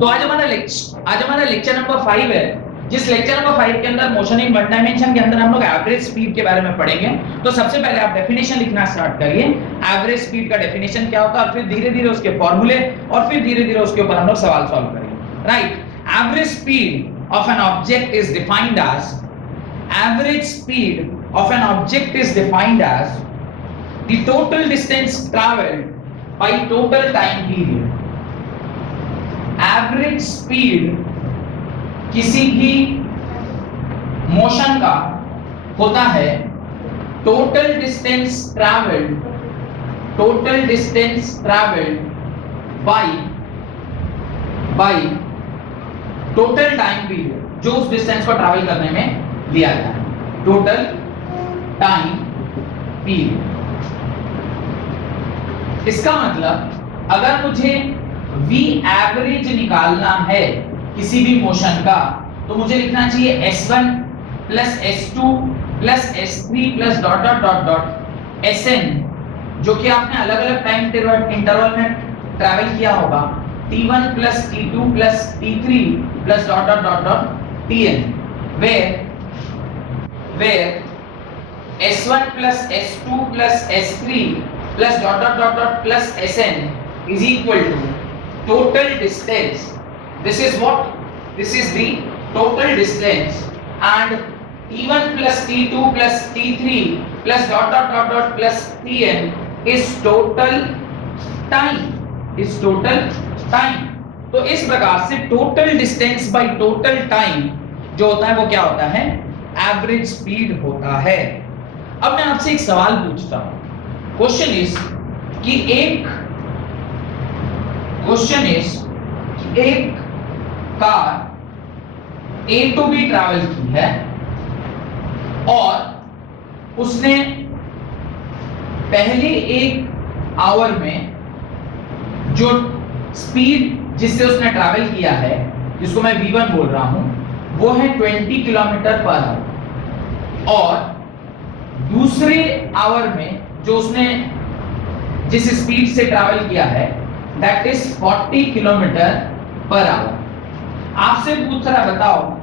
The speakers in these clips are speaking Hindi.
तो आज हमारा लेक्चर नंबर 5 है, जिस लेक्चर नंबर 5 के अंदर मोशन इन वन डायमेंशन के अंदर हम लोग एवरेज स्पीड के बारे में पढ़ेंगे। तो सबसे पहले आप डेफिनेशन लिखना स्टार्ट करिए, एवरेज स्पीड का डेफिनेशन क्या होता है, और फिर धीरे-धीरे उसके फॉर्मूले और फिर धीरे-धीरे उसके ऊपर हम लोग सवाल सॉल्व करेंगे। Right, average speed of an object is defined as the total distance traveled by total time period। Average speed किसी भी मोशन का होता है total distance travelled by total time period, जो उस डिस्टेंस को ट्रैवल करने में लिया गया है, टोटल टाइम पीरियड। इसका मतलब अगर मुझे v एवरेज निकालना है किसी भी मोशन का, तो मुझे लिखना चाहिए s1 plus s2 plus s3 plus dot dot dot dot sn, जो कि आपने अलग अलग टाइम इंटरवल में ट्रैवल किया होगा, t1 plus t2 plus t3 plus dot dot dot dot tn, where s1 plus s2 plus s3 plus dot dot dot dot plus sn is equal to total distance. This is what? This is the total distance, and t1 plus t2 plus t3 plus dot dot dot dot plus tn is total time. तो इस प्रकार से total distance by total time जो होता है वो क्या होता है? एवरेज स्पीड होता है। अब मैं आपसे एक सवाल पूछता हूं। क्वेश्चन इज कि एक car A to B travel की है और उसने पहले एक आवर में जो स्पीड जिससे उसने ट्रैवल किया है, जिसको मैं v1 बोल रहा हूं, वो है 20 किलोमीटर पर आवर, और दूसरे आवर में जो उसने जिस स्पीड से ट्रैवल किया है that is 40 kilometre per our. आपसे पूछ रहा, बताओ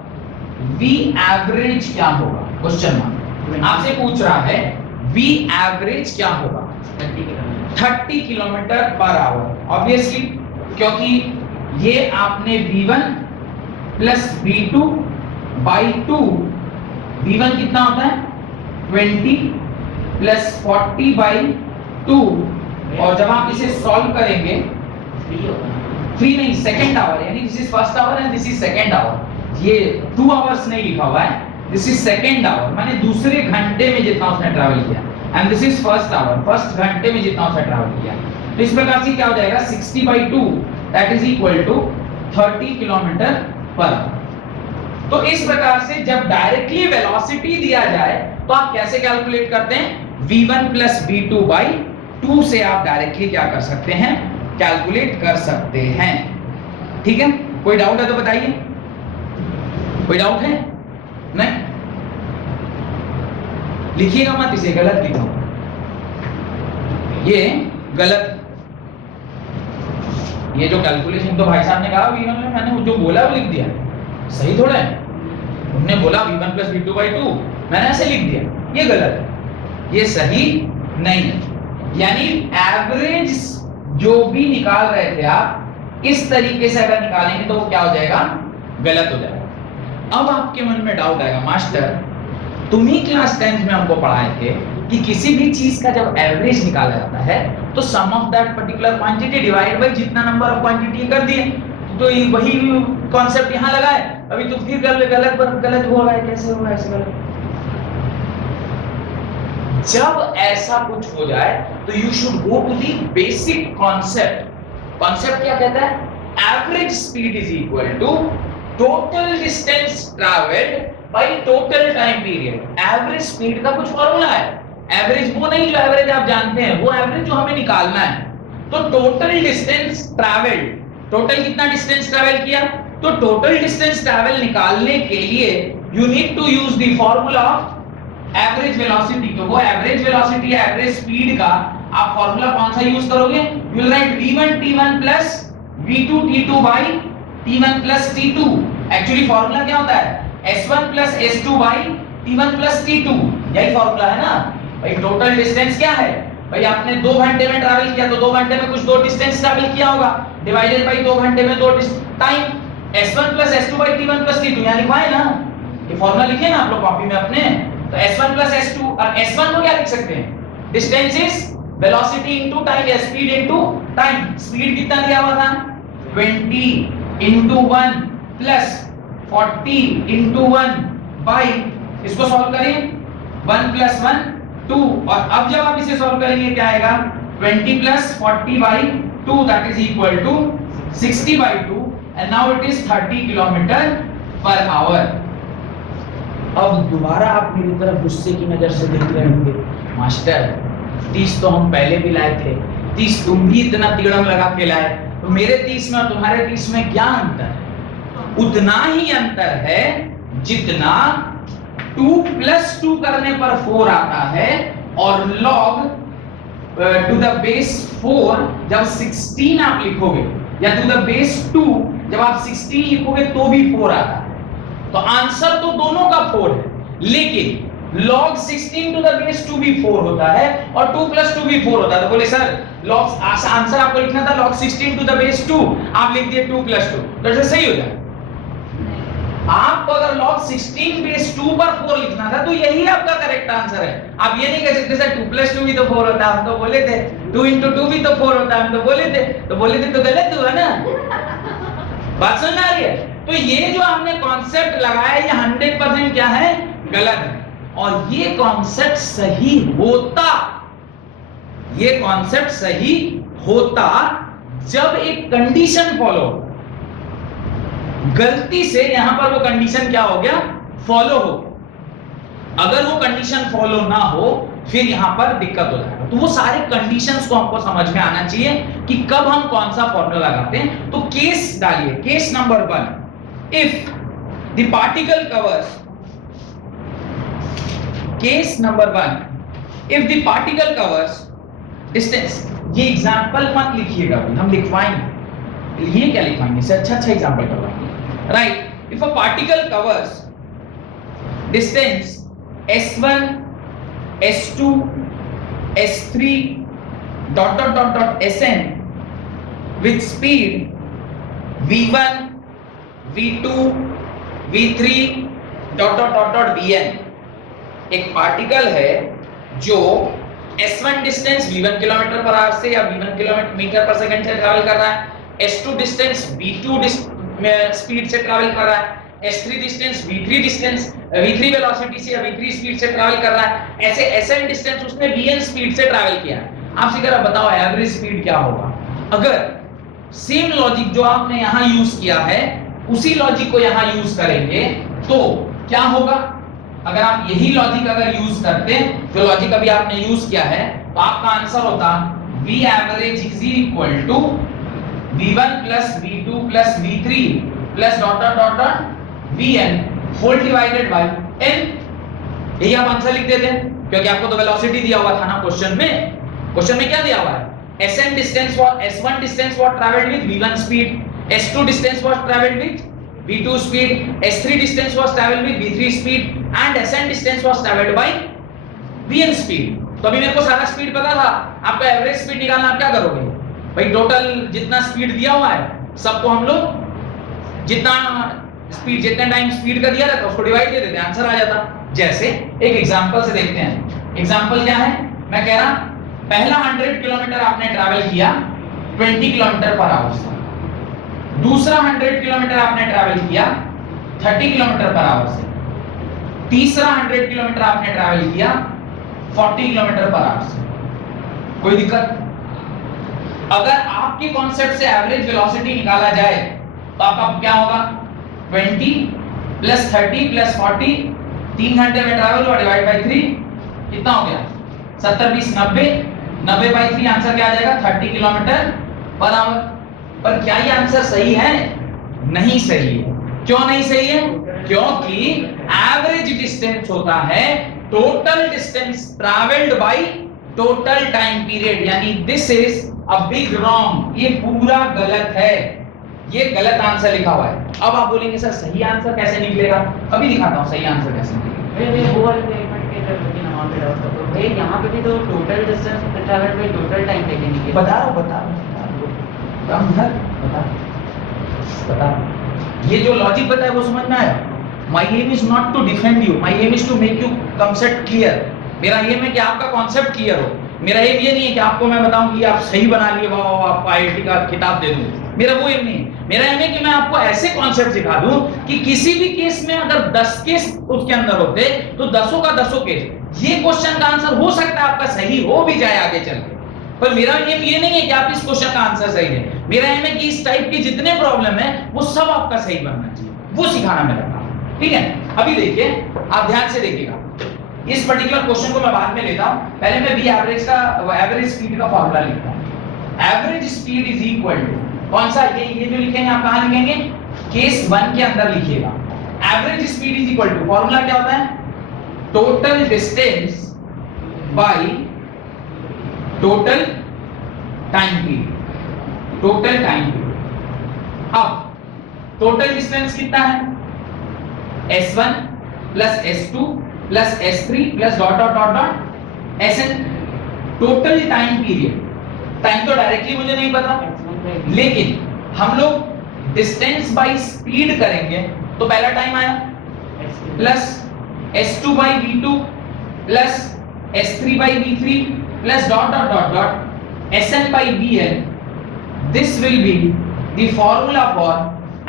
v एवरेज क्या होगा? क्वेश्चन मार्क आपसे पूछ रहा है v एवरेज क्या होगा? 30 किलोमीटर पर आवर। ऑब्वियसली, क्योंकि ये आपने v1 plus v2 by 2, v1 कितना होता है 20 प्लस 40 बाई 2, और जब आप इसे सॉल्व करेंगे, 3 नहीं, सेकेंड आवर, यानी this is first hour and this is second hour. ये 2 आवर्स नहीं लिखा हुआ है, दिस इज सेकेंड आवर, माने दूसरे घंटे में जितना उसने ट्रैवल किया, and this is first hour, first घंटे में जितना उसने ट्रैवल किया। तो इस प्रकार से क्या हो जाएगा 60 by 2 that is equal to 30 kilometre पर। तो इस प्रकार से जब डायरेक्टली वेलोसिटी दिया जाए तो आप कैसे कैलकुलेट करते हैं? v1 प्लस v2 बाई 2 से आप डायरेक्टली क्या कर सकते हैं? कैलकुलेट कर सकते हैं। ठीक है, कोई डाउट है तो बताइए। कोई डाउट है? नहीं, लिखिएगा मत इसे, गलत लिखो, ये गलत। ये जो कैलकुलेशन तो भाई साहब ने कहा v1 में, मैंने जो बोला वो लिख दिया, सही थोड़ा है। उन्होंने बोला v1 प्लस v2 बाई 2, मैंने ऐसे लिख दिया, ये गलत है, ये सही नहीं है। यानी एवरेज जो भी निकाल रहे थे आप, इस तरीके से अगर निकालेंगे तो वो क्या हो जाएगा? गलत हो जाएगा। अब आपके मन में डाउट आएगा, मास्टर तुम ही क्लास 10th में हमको पढ़ाए थे कि किसी भी चीज का जब एवरेज निकाला जाता है तो sum of that particular quantity divide by जितना नंबर ऑफ क्वांटिटी कर दिए, तो वही कॉन्सेप्ट यहाँ लगा है। अभी तो फिर गलत हुआ है, कैसे होगा ऐसे गलत? जब ऐसा कुछ हो जाए तो you should go to the basic concept. Concept क्या कहता है? Average speed is equal to total distance travelled by total time period. Average speed का कुछ फॉर्मूला है। एवरेज वो नहीं जो एवरेज आप जानते हैं, वो एवरेज जो हमें निकालना है। तो टोटल डिस्टेंस ट्रैवल्ड, टोटल कितना डिस्टेंस ट्रैवल किया, तो टोटल डिस्टेंस ट्रैवल निकालने के लिए you need to use the formula of average velocity. तो वो एवरेज वेलोसिटी, एवरेज स्पीड का आप फॉर्मूला कौन सा यूज करोगे? You will write v1 t1 plus v2 t2 by T1 plus T2। Actually formula क्या होता है, S1 plus S2 by T1 plus T2, यही फॉर्मूला है ना भाई। टोटल डिस्टेंस क्या है भाई, आपने 2 घंटे में ट्रैवल किया तो 2 घंटे में कुछ दो डिस्टेंस ट्रैवल किया होगा, डिवाइडेड बाय 2 घंटे में दो time, S1 plus S2 by T1 plus T2 यहाँ लिखा है ना, ये फॉर्मूला लिखे ना आप लोग कॉपी में अपने। तो S1 plus S2, और S1 को क्या लिख सकते हैं, distance is velocity into time या स्पीड इनटू टाइम। स्पीड कितना दिया हुआ था, 20 into 1 plus 40 into 1 by, इसको सॉल्व करें, 1 plus 1 2, और अब जब आप इसे सॉल्व करेंगे क्या आएगा, 20 plus 40 by 2 that is equal to 60 by 2 and now it is 30 kilometre per our. अब दोबारा आप मेरी तरफ गुस्से की नजर से देख रहे होंगे, मास्टर 30 तो हम पहले भी लाए थे, 30 तुम भी इतना तिगड़म लगा के लाए, तो मेरे 30 में और तुम्हारे 30 में क्या अंतर है, उतना ही अंतर है जितना 2 plus 2 करने पर 4 आता है, और log to the base 4 जब 16 आप लिखोगे, या to the base 2 जब आप 16 लिखोगे तो भी 4 आता है। तो आंसर तो दोनों का 4 है, लेकिन log 16 to the base 2 भी 4 होता है और 2 plus 2 भी 4 होता है। तो बोले सर log आंसर आपको लिखना था log 16 to the base 2, आप लिख दिए 2 plus 2, तो ऐसे सही हो जाए। आपको अगर log 16 base 2 पर 4 लिखना था तो यही आपका करेक्ट आंसर है। आप ये नहीं कह सकते सर 2 plus 2 भी तो 4 होता है, हम तो बोले थे 2 into 2 भी तो 4 होता है, हम तो बोले थे तो गलत हुआ ना। बात समझ आ रही है? तो ये जो हमने कॉन्सेप्ट लगाया ये 100% क्या है, गलत है। और ये कॉन्सेप्ट सही होता, ये कॉन्सेप्ट सही होता जब एक कंडीशन फॉलो, गलती से यहां पर वो कंडीशन क्या हो गया, फॉलो हो। अगर वो कंडीशन फॉलो ना हो फिर यहां पर दिक्कत हो जाएगा। तो वो सारे कंडीशंस को हमको समझ में आना चाहिए कि कब हम कौन सा फॉर्मूला लगाते हैं। तो केस डालिए, case number 1, if the particle covers, case number 1, if the particle covers distance, ये एग्जांपल मत लिखिएगा, हम लिखवाएंगे, ये क्या लिखवाएंगे, इससे अच्छा एग्जांपल करवाएंगे। Right, if a particle covers distance S1, S2, S3 dot dot dot dot Sn with speed V1, V2, V3 dot dot dot dot Vn, एक पार्टिकल है जो S1 distance V1 kilometre per our से या V1 किलोमीटर पर सेकंड से ट्रैवल कर रहा है, S2 डिस्टेंस V2 स्पीड से ट्रैवल कर रहा है, S3 डिस्टेंस V3 वेलोसिटी से या V3 स्पीड से ट्रैवल कर रहा है, ऐसे Sn डिस्टेंस उसने Vn स्पीड से ट्रैवल किया है। आपसे कह रहा बताओ एवरेज स्पीड क्या होगा। अगर सेम लॉजिक जो आपने यहां यूज किया है उसी लॉजिक को यहां यूज करेंगे तो क्या होगा, अगर आप यही लॉजिक अगर यूज करते हैं जो लॉजिक अभी आपने यूज किया है तो आपका आंसर होता V average is equal to V1 plus V2 plus V3 plus dot dot dot dot Vn whole divided by n। यही आप आंसर लिख देते हैं क्योंकि आपको तो वेलोसिटी दिया हुआ था ना क्वेश्चन में क्या दिया हुआ है, Sn distance was S1 distance was traveled with V1 speed, S2 distance was traveled with V2 speed, S3 distance was traveled with V3 speed and Sn distance was traveled by Vn speed। तो अभी मेरे को सारा स्पीड पता था, आपका एवरेज स्पीड निकालना आप क्या करोगे भाई, टोटल जितना स्पीड दिया हुआ है सबको हम लोग जितना स्पीड जितने टाइम स्पीड का दिया रहता उसको डिवाइड दे देते हैं, आंसर आ जाता। जैसे एक एग्जांपल से देखते हैं, एग्जांपल क्या है, मैं कह रहा पहला 100 किलोमीटर आपने ट्रैवल किया 20 किलोमीटर पर आवर से, दूसरा 100 किलोमीटर आपने ट्रैवल किया 30 किलोमीटर पर आवर से, तीसरा 100 किलोमीटर आपने ट्रैवल किया 40 किलोमीटर पर आवर से। कोई दिक्कत? अगर आपके कॉन्सेप्ट से एवरेज वेलोसिटी निकाला जाए तो आपका क्या होगा, 20 प्लस 30 प्लस 40, 3 घंटे में ट्रैवल हुआ डिवाइड बाय 3, कितना हो गया 70 20 90, 90 बाय 3 आंसर क्या आ जाएगा 30 किलोमीटर पर आवर। पर क्या ये आंसर सही है? नहीं सही है। क्यों नहीं सही है? क्योंकि एवरेज डिस्टेंस होता है total distance travelled by total time period, यानी this is a big wrong, ये पूरा गलत है, ये गलत आंसर लिखा हुआ है। अब आप बोलेंगे सर सही आंसर कैसे निकलेगा? अभी दिखाता हूँ सही आंसर कैसे निकलेगा। वो वाले स्टेटमेंट के जब लेकिन वहां पे डाउट था तो भाई यहां पे भी तो टोटल डिस्टेंस ट्रैवल पे टोटल टाइम लेके नहीं है। बता ये जो लॉजिक बताया वो समझ में आया? My aim is not to defend you, my aim is to make you concept clear. मेरा एम है कि आपका कॉन्सेप्ट क्लियर हो। मेरा एम ये नहीं है कि आपको मैं बताऊं कि आप सही बना लिए, वाह आपको आईआईटी का किताब दे दूं। मेरा वो एम नहीं है। मेरा एम है कि मैं आपको ऐसे कॉन्सेप्ट सिखा दूं कि किसी भी केस में अगर 10 केस उसके अंदर होते तो 10 का 10 केस ये क्वेश्चन का आंसर हो सकता है आपका सही हो भी जाए आगे चल के। पर मेरा एम ये नहीं है कि आप इस क्वेश्चन का आंसर सही दें। मेरा एम है कि इस टाइप के जितने प्रॉब्लम है वो सब आपका सही बनना चाहिए, वो सिखाना मेरा काम। ठीक है, अभी देखिए, आप ध्यान से देखिएगा। इस पर्टिकुलर क्वेश्चन को मैं बाद में लेता हूं, पहले मैं वी एवरेज का एवरेज स्पीड का फार्मूला लिखता हूं। Average speed is equal to कौन सा, ये जो लिखेंगे आप कहां लिखेंगे? केस 1 के अंदर लिखिएगा। Average speed is equal to formula क्या होता है? Total distance by total time period, total time period. अब टोटल डिस्टेंस कितना है? s1 plus s2 plus s3 plus dot dot dot dot sn। Total time period, time तो डायरेक्टली मुझे नहीं पता, लेकिन हम लोग डिस्टेंस बाय स्पीड करेंगे तो पहला टाइम आया plus s2 by v2 plus s3 by v3 plus dot dot dot dot sn by bn. This will be the formula for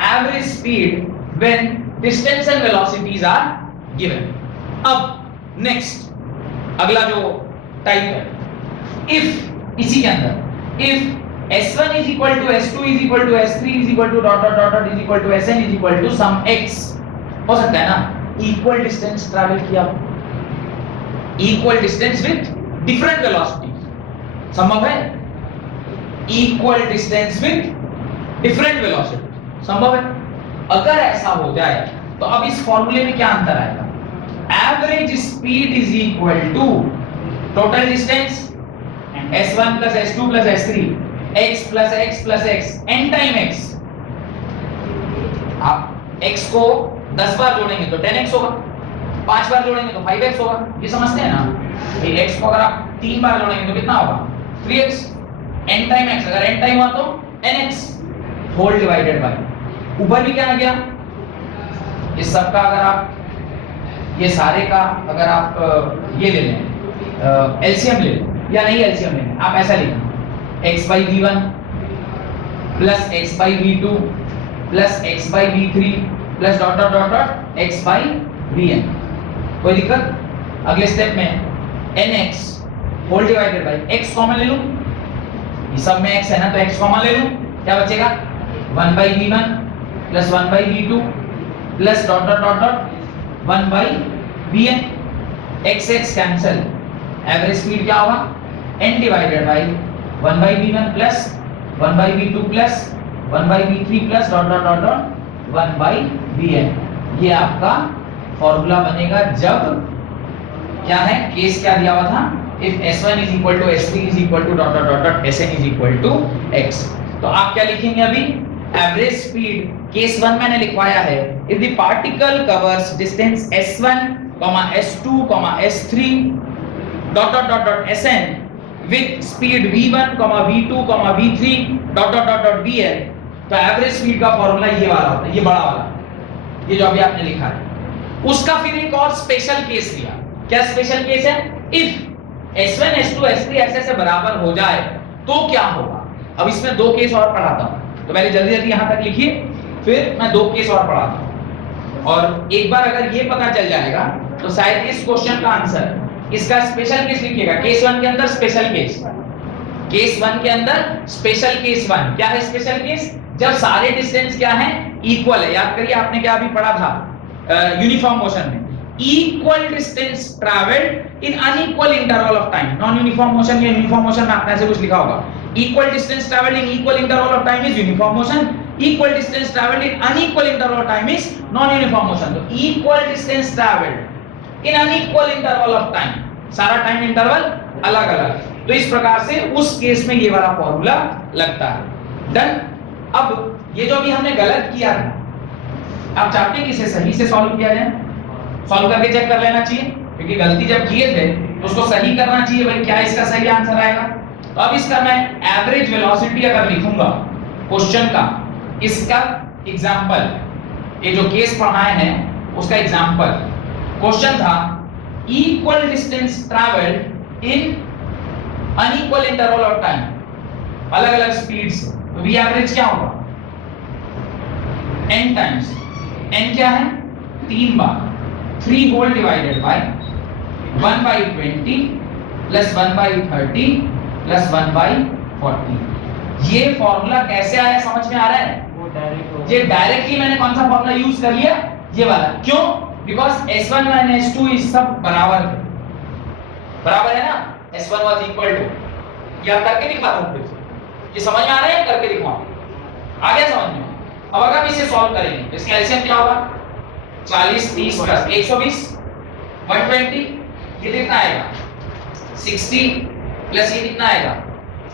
average speed when distance and velocities are given. अब next अगला जो टाइप है, if इसी के अंदर if s1 is equal to s2 is equal to s3 is equal to dot dot dot dot is equal to sn is equal to sum x, हो सकता है ना इक्वल डिस्टेंस ट्रैवल किया, equal distance with different velocity, संभव है? Equal distance with different velocity संभव है? अगर ऐसा हो जाए तो अब इस फॉर्मूले में क्या अंतर आएगा? Average speed is equal to total distance s1 plus s2 plus s3 x plus x plus x n time x। आप x को 10 बार जोड़ेंगे तो 10x होगा, 5 बार जोड़ेंगे तो 5x होगा। ये समझते हैं ना? ये x को अगर आप 3 बार जोड़ेंगे तो कितना होगा? 3x। n टाइम x, अगर n टाइम हुआ तो nx होल डिवाइडेड बाय, ऊपर भी क्या आ गया? ये सब का अगर आप, ये सारे का अगर आप ये ले लें एलसीएम ले लें या नहीं एलसीएम लें, आप ऐसा लिखना x by v1 plus x by v2 plus x by v3 plus dot dot dot dot x by vn। कोई दिक्कत? अगले स्टेप में nx whole divided by x common ले लूं, ये सब में x है ना तो x कॉमन ले लूं, क्या बचेगा? 1 by v1 plus 1 by v2 plus dot dot dot dot 1 by vn। x x cancel, average speed क्या होगा? n divided by 1 by v1 plus 1 by v2 plus 1 by v3 plus dot dot dot dot 1 by vn। ये आपका फॉर्मूला बनेगा जब क्या है? केस क्या दिया हुआ था? if s1 is equal to s3 is equal to dot dot dot dot sn is equal to x। तो आप क्या लिखेंगे अभी? एवरेज स्पीड केस 1 मैंने लिखवाया है, if the particle covers distance s1, s2, s3 dot dot dot dot sn with speed v1, v2, v3 dot dot dot dot vn। तो एवरेज स्पीड का फॉर्मूला ये वाला होता है, ये बड़ा वाला, ये जो अभी आपने लिखा है। उसका फिर एक और स्पेशल केस लिया। क्या स्पेशल केस है? if s1 s2 s3 ऐसे बराबर हो जाए तो क्या होगा? अब इसमें दो केस और पढ़ाता हूं, तो पहले जल्दी जल्दी यहां तक लिखिए, फिर मैं दो केस और पढ़ाता हूं। और एक बार अगर ये पता चल जाएगा तो शायद इस क्वेश्चन का आंसर, इसका स्पेशल केस लिखिएगा। केस 1 के अंदर स्पेशल केस, केस 1 के अंदर स्पेशल केस 1 क्या है? स्पेशल केस जब सारे डिस्टेंस क्या है? इक्वल है। याद करिए आपने क्या अभी पढ़ा था यूनिफॉर्म मोशन में, equal distance travelled in unequal interval of time. Non uniform motion या यूनिफॉर्म मोशन में आपने ऐसे कुछ लिखा होगा, equal distance travelled in equal interval of time is uniform motion, equal distance travelled in unequal interval of time is non uniform motion. तो equal distance travelled in unequal interval of time, सारा टाइम इंटरवल अलग अलग। तो इस प्रकार से उस केस में ये वाला फॉर्मूला लगता है। डन। अब ये जो अभी हमने गलत किया था, आप चाहते हैं कि इसे सही से सॉल्व किया जाए, सॉल्व करके चेक कर लेना चाहिए, क्योंकि गलती जब किए थे तो उसको सही करना चाहिए भाई, क्या इसका सही आंसर आएगा। तो अब इसका मैं एवरेज वेलोसिटी अगर लिखूंगा क्वेश्चन का, इसका एग्जांपल, ये जो केस पढ़ाए हैं उसका एग्जांपल, क्वेश्चन था equal distance travelled in unequal interval of time, अलग अलग स्पीड से, तो वी एवरेज क्या होगा n टाइम्स, n क्या है 3 बार, 3 whole divided by 1/20 plus 1/30 plus 1/40। ये फॉर्मूला कैसे आया समझ में आ रहा है? वो डायरेक्ट ये डायरेक्टली मैंने कौन सा फॉर्मूला यूज कर लिया, ये वाला। क्यों? बिकॉज S1 माइनस S2 इस सब बराबर है, बराबर है ना, S1 वाज इक्वल टू, ये आप करके दिखा दूं फिर से, ये समझ में आ रहा है, करके दिखाऊं, आ गया समझ में। अब अगर हम इसे सॉल्व करेंगे तो इसका एलसीएम क्या होगा, 40 30 प्लस 120 120, ये कितना आएगा 60 प्लस ये कितना आएगा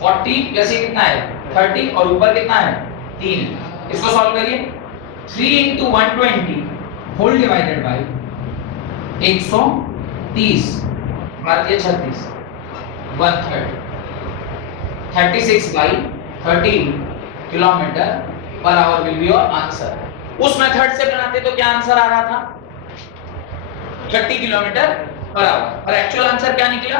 40 प्लस ये कितना आएगा 30, और ऊपर कितना है 3। इसको सॉल्व करिए, 3 into 120 होल डिवाइडेड बाय 130 भारतीय 36 1/3 36 by 13 kilometre per our will be your answer. उस मेथड से बनाते तो क्या आंसर आ रहा था 30 किलोमीटर पर आवर, और एक्चुअल आंसर क्या निकला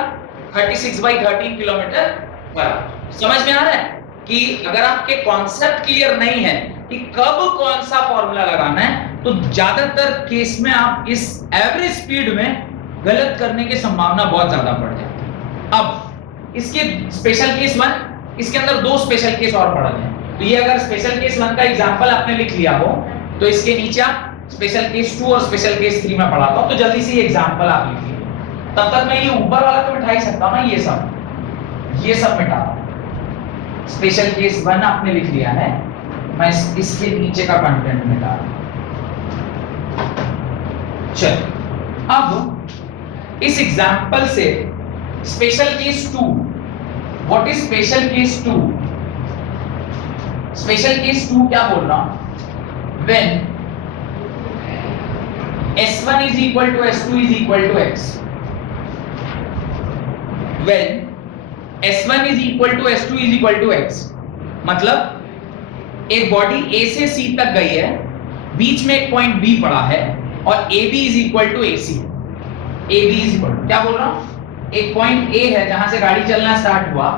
36 by 13 किलोमीटर पर आवर। समझ में आ रहा है कि अगर आपके कॉन्सेप्ट क्लियर नहीं है कि कब कौन सा फॉर्मूला लगाना है, तो ज्यादातर केस में आप इस एवरेज स्पीड में गलत करने की संभावना बहुत ज्यादा बढ़ जाती है। अब इसके स्पेशल केस 1, इसके अंदर 2 स्पेशल केस और पढ़ लें। तो ये अगर स्पेशल केस 1 का एग्जांपल आपने लिख लिया हो तो इसके नीचे आप स्पेशल केस 2 और स्पेशल केस 3 में पढ़ाता हूं, तो जल्दी से ये एग्जांपल आप लिखिए। तब तक मैं ये ऊपर वाला तो मिटा ही सकता हूं ना, ये सब मिटा। स्पेशल केस 1 आपने लिख लिया है, मैं इसके नीचे का कंटेंट मिटा रहा हूं। चल अब इस एग्जांपल से special case 2, what is special case 2? Special case 2 क्या बोल रहा हूं, when S1 is equal to S2 is equal to X, when S1 is equal to S2 is equal to X, मतलब एक बॉडी A से C तक गई है, बीच में एक पॉइंट B पड़ा है, और AB is equal to AC, AB is equal, क्या बोल रहा हूं, एक पॉइंट A है जहां से गाड़ी चलना स्टार्ट हुआ,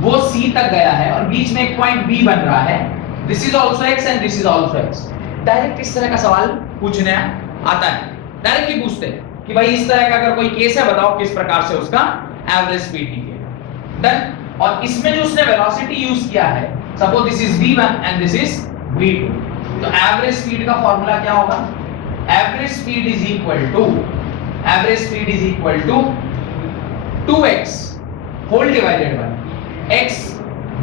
वो C तक गया है, और बीच में एक पॉइंट B बन रहा है, this is also X and this is also X। Direct इस तरह का सवाल पूछने आता है, डायरेक्टली पूछते हैं कि भाई इस तरह का अगर कोई केस है बताओ किस प्रकार से उसका एवरेज स्पीड निकलेगा। डन। और इसमें जो उसने वेलोसिटी यूज किया है, suppose this is v1 and this is v2, तो एवरेज स्पीड का फार्मूला क्या होगा, average speed is equal to 2x whole divided by x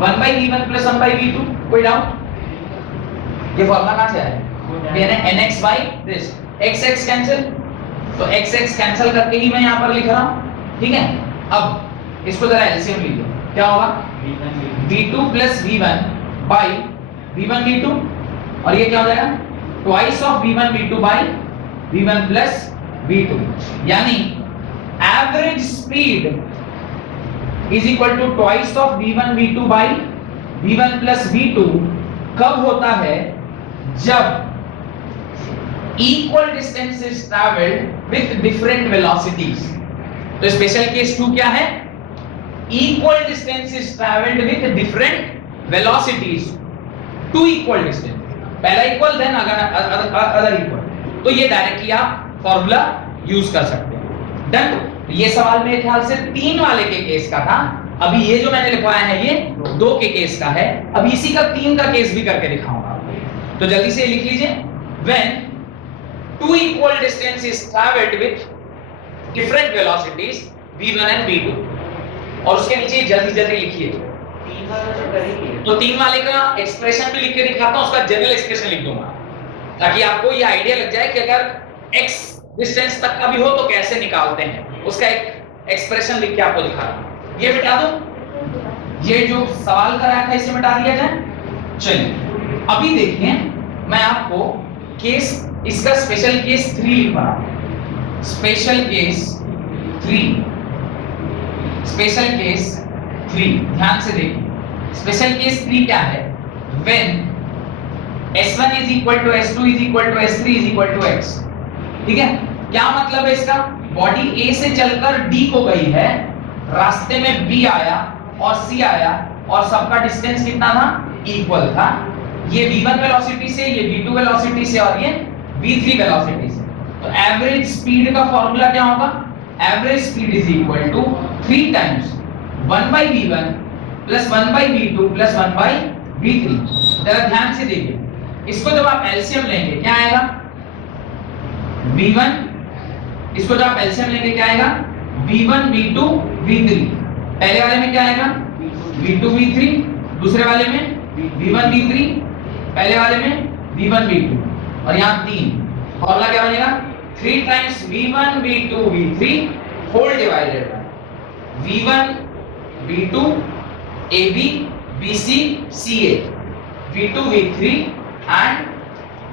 1/v1 plus 1/v2। कोई डाउट? ये फॉर्मूला कहां से आया, यानी nx by this, x cancel, तो x कैंसिल करके ही मैं यहां पर लिख रहा हूं, ठीक है। अब इसको जरा एलसीएम लीजिए, क्या होगा v2 plus v1 bye v1 v2, और ये क्या हो जाएगा twice of v1 v2 by v1 plus v2, यानी average speed is equal to twice of v1 v2 by v1 plus v2 कब होता है, जब equal distance is traveled with different velocities। तो स्पेशल केस 2 क्या है, equal distance is traveled with different velocities to equal distance, पहला इक्वल देन अदर इक्वल, तो ये डायरेक्टली आप फॉर्मूला यूज कर सकते हैं। डन। ये सवाल मेरे ख्याल से 3 वाले के केस का था, अभी ये जो मैंने लिखवाया है ये 2 के केस का है, अब इसी का 3 का केस भी करके दिखाऊंगा, तो जल्दी से लिख लीजिए, when 2 equal distance is traveled with different velocities v1 and v2, और उसके नीचे जल्दी लिखिए 3 वाला तो करेंगे, तो 3 वाले का एक्सप्रेशन भी लिख के दिखाता हूं, उसका जनरल एक्सप्रेशन लिख दूंगा ताकि आपको ये आइडिया लग जाए कि अगर x डिस्टेंस तक का भी हो तो कैसे निकालते हैं, उसका एक एक्सप्रेशन लिख के आपको दिखा रहा हूं। ये मिटा दो, ये जो सवाल कराया था इसे मिटा दिया जाए। चलिए अभी देखिए मैं आपको केस इसका स्पेशल केस 3 लिख रहा हूं। स्पेशल केस 3, स्पेशल केस 3 ध्यान से देखिए। स्पेशल केस 3 क्या है? When S1 is equal to S2 is equal to S3 is equal to X। ठीक है, क्या मतलब है इसका? बॉडी A से चलकर D को गई है, रास्ते में B आया और C आया और सबका डिस्टेंस कितना था? इक्वल था। ये v1 वेलोसिटी से, ये v2 वेलोसिटी से और ये v3 वेलोसिटी से। तो एवरेज स्पीड का फॉर्मूला क्या होगा? Average speed is equal to 3 times 1 by v1 plus 1 by v2 plus 1 by v3। जरा ध्यान से देखिए, इसको जब आप एलसीएम लेंगे क्या आएगा? v1, इसको जब आप एलसीएम लेंगे क्या आएगा? v1 v2 v3। पहले वाले में क्या आएगा? v2 v3, दूसरे वाले में v1 v3, पहले वाले में v1 v2 और यहाँ 3। फॉर्मूला क्या बनेगा? 3 times v1 v2 v3 whole divided by v1 v2 ab bc ca v2 v3 and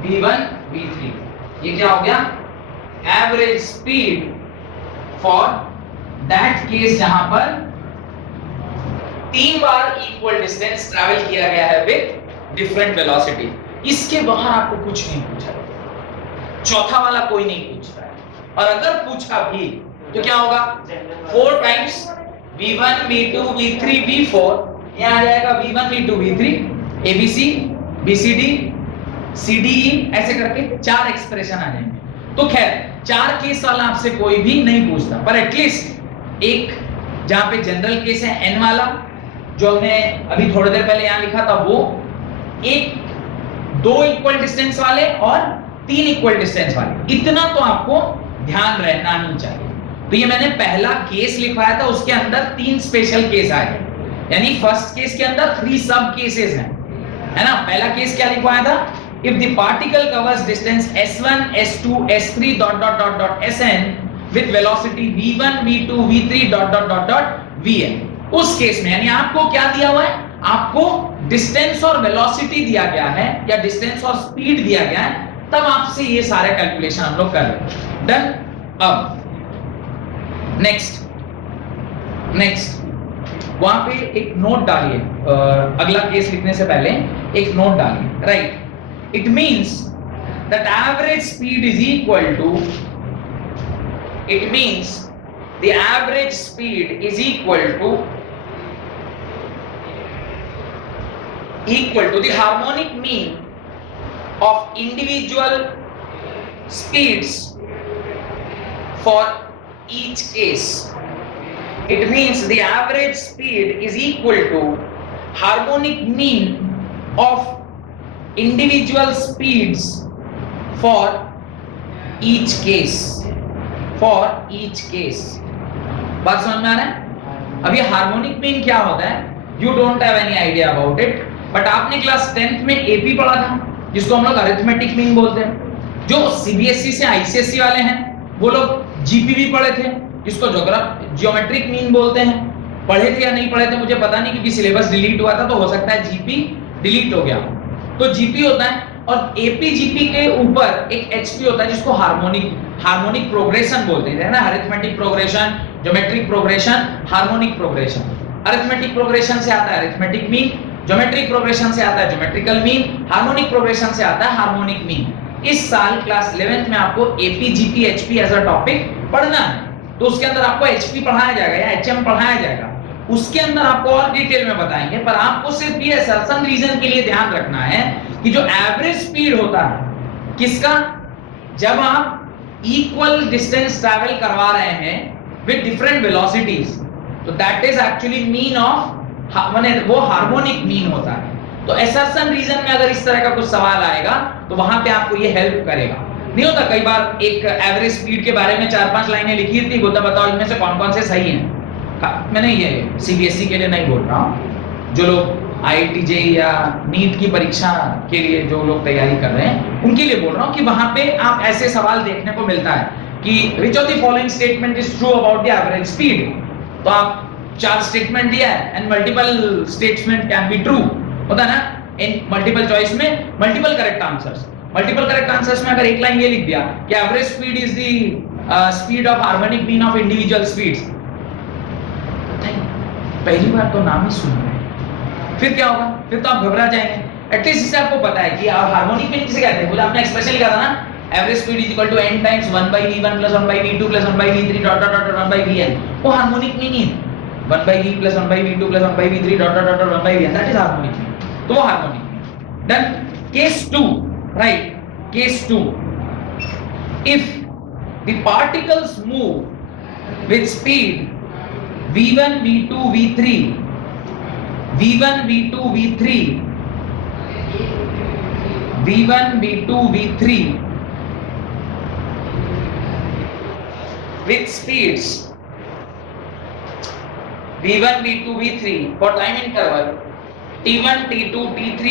v1 v3। ये क्या हो गया? Average speed for that case जहां पर 3 बार इक्वल डिस्टेंस ट्रैवल किया गया है विद डिफरेंट वेलोसिटी। इसके बाहर आपको कुछ नहीं पूछा, चौथा वाला कोई नहीं पूछ रहा है। और अगर पूछा भी तो क्या होगा? 4 times v1 v2 v3 v4, यहां आ जाएगा v1 v2 v3 abc bcd cde ऐसे करके 4 एक्सप्रेशन आ जाएंगे। तो खैर 4 केस वाला आपसे कोई भी नहीं पूछता, पर एटलीस्ट एक जहां पे जनरल केस है n वाला, जो हमने अभी थोड़ी देर पहले यहां लिखा था, वो एक 2 इक्वल डिस्टेंस वाले और 3 इक्वल डिस्टेंस वाले, इतना तो आपको ध्यान रहना ही चाहिए। तो ये मैंने पहला केस लिखवाया था, उसके अंदर 3 स्पेशल केस आए, यानी फर्स्ट केस के अंदर 3 सब केसेस हैं, है ना। पहला केस क्या लिखवाया था? If the particle covers distance s1 s2 s3 dot dot dot dot sn with velocity v1 v2 v3 dot dot dot dot vn, उस केस में यानी आपको क्या दिया हुआ है? आपको डिस्टेंस और वेलोसिटी दिया गया है या डिस्टेंस और स्पीड दिया गया है, तब आपसे ये सारे कैलकुलेशन हम लोग कर रहे हैं। डन। अब नेक्स्ट वहां पे एक नोट डालिए, अगला केस लिखने से पहले एक नोट डालिए, right. It means that average speed is equal to, it means the average speed is equal to the harmonic mean of individual speeds for each case. It means the average speed is equal to harmonic mean of individual speeds for each case. For each case. बात समझ में आ रहा है? अब ये हार्मोनिक मीन क्या होता है? You don't have any idea about it. But आपने क्लास 10th में एपी पढ़ा था, जिसको हम लोग अरिथमेटिक मीन बोलते हैं। जो सीबीएसई से आईसीएसई वाले हैं वो लोग जीपी भी पढ़े थे, जिसको ज्योमेट्रिक मीन बोलते हैं। पढ़े थे या नहीं पढ़े थे मुझे पता नहीं, क्योंकि सिलेबस डिलीट हुआ था, तो हो सकता है जीपी डिलीट हो गया। तो जीपी होता है, और एपी जीपी के ऊपर एक एचपी होता है, जिसको हार्मोनिक प्रोग्रेशन बोलते हैं ना। Arithmetic progression, geometric progression, harmonic progression. Arithmetic progression से आता है अरिथमेटिक मीन, ज्योमेट्रिक प्रोग्रेशन से आता है ज्योमेट्रिकल मीन, हार्मोनिक प्रोग्रेशन से आता है हार्मोनिक मीन। इस साल क्लास 11th में आपको AP GP HP as a topic पढ़ना है, तो उसके अंदर आपको एचपी पढ़ाया जाएगा या एचएम पढ़ाया जाएगा। उसके अंदर आपको और डिटेल में बताएंगे, पर आपको सिर्फ ये सर्टेन रीजन के लिए ध्यान रखना है कि जो एवरेज स्पीड होता है किसका, जब आप इक्वल डिस्टेंस ट्रैवल करवा रहे हैं विद डिफरेंट वेलोसिटीज, तो that is actually mean of, माने वो हार्मोनिक मीन होता है। तो एसर्शन रीजन में अगर इस तरह का कुछ सवाल आएगा तो वहां पे आपको ये हेल्प करेगा। नहीं होता कई बार एक एवरेज स्पीड के बारे में 4-5 लाइनें लिखी थी, बताओ इनमें से कौन कौन से सही हैं। मैंने ये सीबीएसई के लिए नहीं बोल रहा हूँ, जो लोग आईआईटी जेईई या नीट की परीक्षा के लिए जो लोग तैयारी कर रहे हैं उनके लिए बोल रहा हूँ कि वहां पे आप ऐसे सवाल देखने को मिलता है कि which of the following statement is true about the average speed. तो आप 4 स्टेटमेंट दिया है and multiple statement can be true, होता है ना। इन मल्टीपल चॉइस में multiple correct answers. Multiple correct answers में अगर एक लाइन ये लिख दिया कि average speed is the speed of harmonic mean of individual speeds, पहली बार तो नाम ही सुन रहे हैं, फिर क्या होगा? फिर तो आप घबरा जाएंगे। एटलीस्ट इससे आपको पता है कि आप हार्मोनिक मीन किसे कहते हैं। मुझे आपने एक्सप्रेशन लिखा था ना, average speed is equal to n times 1/v1 + 1/v2 + 1/v3 dot dot dot 1/vn। वो हार्मोनिक मीन ही 1/v + 1/v2 + 1/v3 dot dot dot 1/vn, that is harmonic mean. तो वो harmonic mean. Done. Case 2, right, case 2, if the particles move with speed v1 v2 v3 v1 v2 v3 v1 v2 v3 with speeds v1 v2 v3 for time interval t1 t2 t3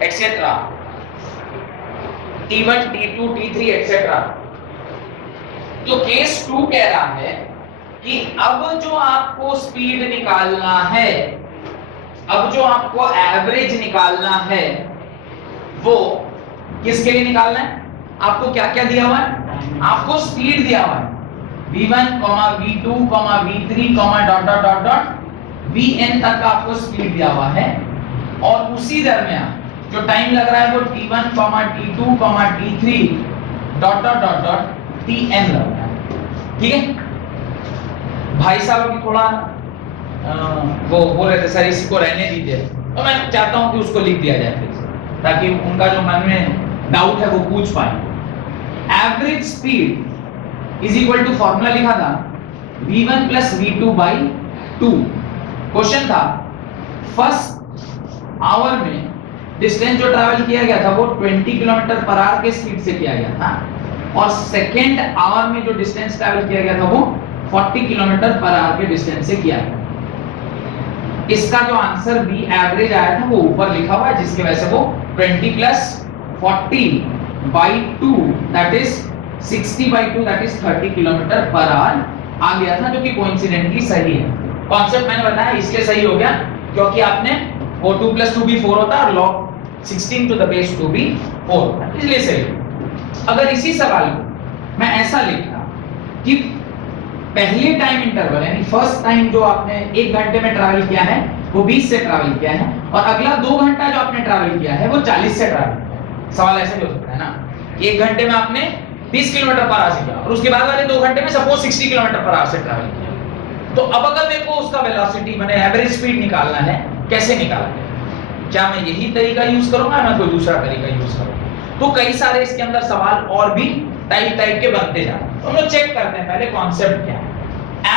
etc, t1 t2 t3 etc। तो केस 2 कह रहा है कि अब जो आपको स्पीड निकालना है, अब जो आपको एवरेज निकालना है, वो किसके लिए निकालना है? आपको क्या क्या दिया हुआ है? आपको स्पीड दिया हुआ है v1, v2, v3, dot dot dot dot vn तक का आपको स्पीड दिया हुआ है, और उसी दरमियान जो टाइम लग रहा है वो t1, t2, t3 dot dot dot dot tn लग रहा है। ठीक है भाई साहब की थोड़ा वो बोल रहे थे सर इसको रहने दीजिए, तो मैं चाहता हूं कि उसको लिख दिया जाए प्लीज, ताकि उनका जो मन में डाउट है वो पूछ पाए। Average speed is equal to formula लिखा था v1 + v2/2। क्वेश्चन था फर्स्ट आवर में डिस्टेंस जो ट्रैवल किया गया था वो 20 किलोमीटर पर आवर के स्पीड से किया गया था, और सेकेंड आवर में जो डिस्टेंस ट्रैवल किया गया था वो 40 किलोमीटर पर आवर के डिस्टेंस से किया गया। इसका जो आंसर बी एवरेज आया था वो ऊपर लिखा हुआ है, जिसकी वजह से वो 20 + 40/2 that is 60/2 that is 30 kilometre per hour आ गया था, जो कि कोइंसिडेंटली सही है। कॉन्सेप्ट मैंने बताया इसलिए सही हो गया क्योंकि आपने वो 2 + 2 भी 4 होता है और log 16 to the base 2 भी 4 होता है, इसलिए सही। अगर इसी सवाल को मैं ऐसा लिखता कि पहले टाइम इंटरवल यानी फर्स्ट टाइम जो आपने 1 घंटे में ट्रैवल किया है वो 20 से ट्रैवल किया है, और अगला 2 घंटा जो आपने ट्रैवल किया है वो 40 से ट्रैवल किया है। सवाल ऐसा भी हो सकता है ना, 1 घंटे में आपने 30 किलोमीटर पर आवर से किया और उसके बाद वाले 2 घंटे में सपोज 60 किलोमीटर पर आवर से ट्रैवल किया। तो अब अगर मेरे को उसका वेलोसिटी माने एवरेज स्पीड निकालना है, कैसे निकाला जाए? क्या मैं यही तरीका यूज करूंगा या मैं कोई दूसरा तरीका यूज करूंगा? तो कई सारे इसके अंदर सवाल और भी टाइप के बनते जा रहे हैं। तो हम लोग चेक करते हैं पहले कॉन्सेप्ट क्या है।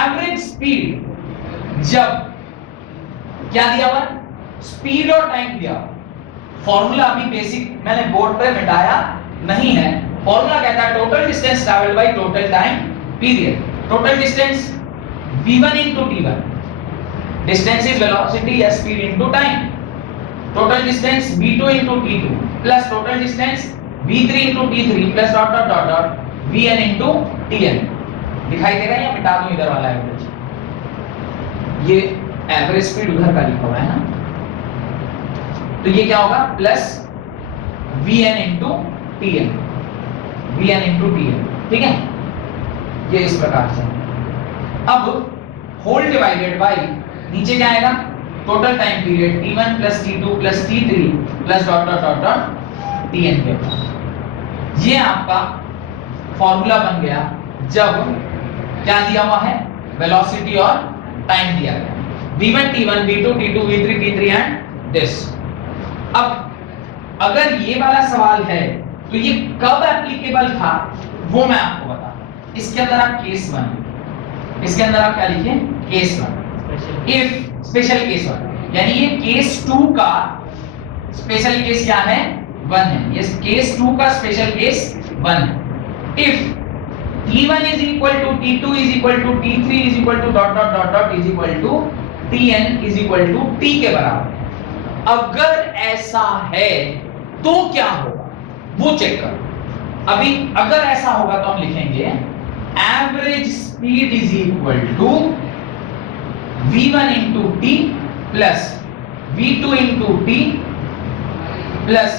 एवरेज स्पीड जब क्या दिया हुआ है? स्पीड और टाइम दिया। फॉर्मूला अभी बेसिक मैंने बोर्ड पे मिटाया नहीं है। फॉर्मूला कहता है total distance travelled by total time period. Total distance v1 into t1, distance is velocity या speed into time। total distance v2 into t2 plus total distance v3 into t3 plus dot dot dot dot vn into tn। दिखाई दे रहा है या मिटा दूं इधर वाला एवरेज? ये एवरेज स्पीड उधर का लिखा हुआ है ना, तो ये क्या होगा? Plus vn into tn, vn into tn। ठीक है, ये इस प्रकार से। अब होल डिवाइडेड बाय नीचे क्या आएगा? Total time period t1 + t2 + t3 + dot dot dot dot tn के बाद। ये आपका फॉर्मूला बन गया जब क्या दिया हुआ है? वेलोसिटी और टाइम दिया गया, v1 t1 v2 t2 v3 t3 and this. अब अगर ये वाला सवाल है तो ये कब एप्लीकेबल था वो मैं आपको बता दूं। इसके अंदर आप केस 1, इसके अंदर आप क्या लिखिए? केस 1। इफ स्पेशल केस 1 यानी ये केस 2 का स्पेशल केस क्या है? 1 है। ये केस 2 का स्पेशल केस 1 है। If t1 is equal to t2 is equal to t3 is equal to dot dot dot dot is equal to tn is equal to t के बराबर है। अगर ऐसा है तो क्या होगा वो चेक करो। अभी अगर ऐसा होगा तो हम लिखेंगे average speed is equal to v1 into t plus v2 into t plus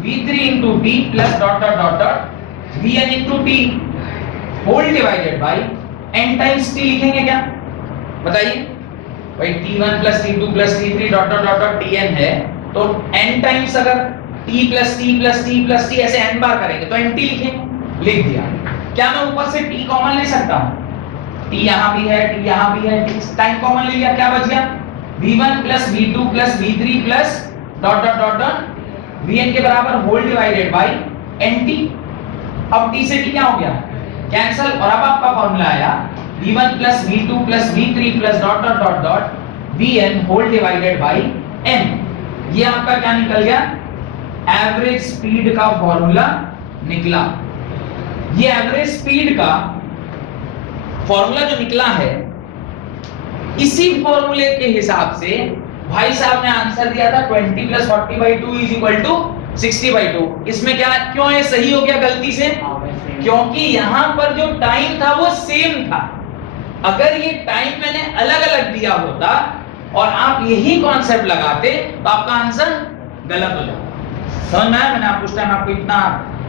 v3 into t plus dot dot dot dot vn into t whole divided by n times t लिखेंगे क्या बताइए भाई t1 plus t2 plus t3 dot dot dot dot tn है तो n टाइम्स अगर t plus t plus t plus t ऐसे n बार करेंगे तो nt लिखेंगे लिख दिया क्या मैं ऊपर से t कॉमन ले सकता हूं t यहां भी है t यहां भी है t टाइम कॉमन ले लिया क्या बच गया v1 plus v2 plus v3 plus dot dot dot dot vn के बराबर होल डिवाइडेड बाय nt अब t से t क्या हो गया कैंसिल और अब आपका फार्मूला आया v1 plus v2 plus v3 plus dot dot dot dot vn whole divided by n ये आपका क्या निकल गया एवरेज स्पीड का फार्मूला निकला ये एवरेज स्पीड का फार्मूला जो निकला है इसी फार्मूले के हिसाब से भाई साहब ने आंसर दिया था 20 प्लस 40/2 इज इक्वल टू 60/2 इसमें क्या क्यों ये सही हो गया गलती से क्योंकि यहां पर जो टाइम था वो सेम था अगर ये टाइम मैंने अलग अलग दिया होता और आप यही कॉन्सेप्ट लगाते तो आपका आंसर गलत हो जाता समझ में आया मैंने आप उस टाइम आपको इतना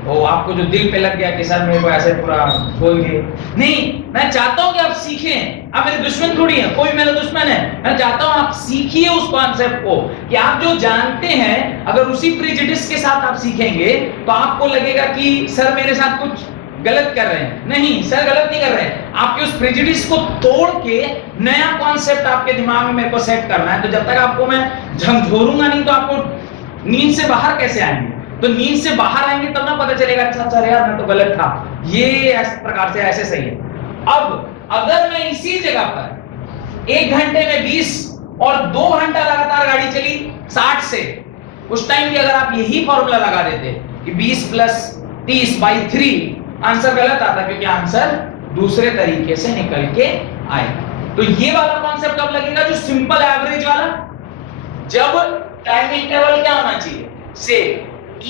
आपको जो दिल पे लग गया कि सर मेरे को ऐसे पूरा बोल दिए नहीं मैं चाहता हूं कि आप सीखें आप मेरे दुश्मन थोड़ी हैं कोई मेरा दुश्मन है मैं चाहता हूं आप सीखिए उस कॉन्सेप्ट को कि आप जो जानते हैं अगर उसी प्रेजुडिस के साथ आप सीखेंगे तो आपको लगेगा कि सर मेरे साथ कुछ गलत कर रहे हैं नहीं सर गलत नहीं कर रहे हैं आपके उस प्रेजुडिस को तोड़ के नया कॉन्सेप्ट आपके दिमाग में मेरे को सेट करना है तो जब तक आपको मैं झकझोरूंगा नहीं तो आपको नींद से बाहर कैसे आएंगे तो नींद से बाहर आएंगे तब ना पता चलेगा अच्छा यार मैं तो गलत था ये इस प्रकार से ऐसे सही है अब अगर मैं इसी जगह पर 1 घंटे में 20 और 2 घंटा लगातार गाड़ी चली 60 से उस टाइम भी अगर आप यही फॉर्मूला लगा देते कि 20 प्लस 30/3 आंसर गलत आता क्योंकि आंसर दूसरे तरीके से निकल के आएगा तो ये वाला कॉन्सेप्ट अब लगेगा जो सिंपल एवरेज वाला जब टाइम इंटरवल क्या होना चाहिए से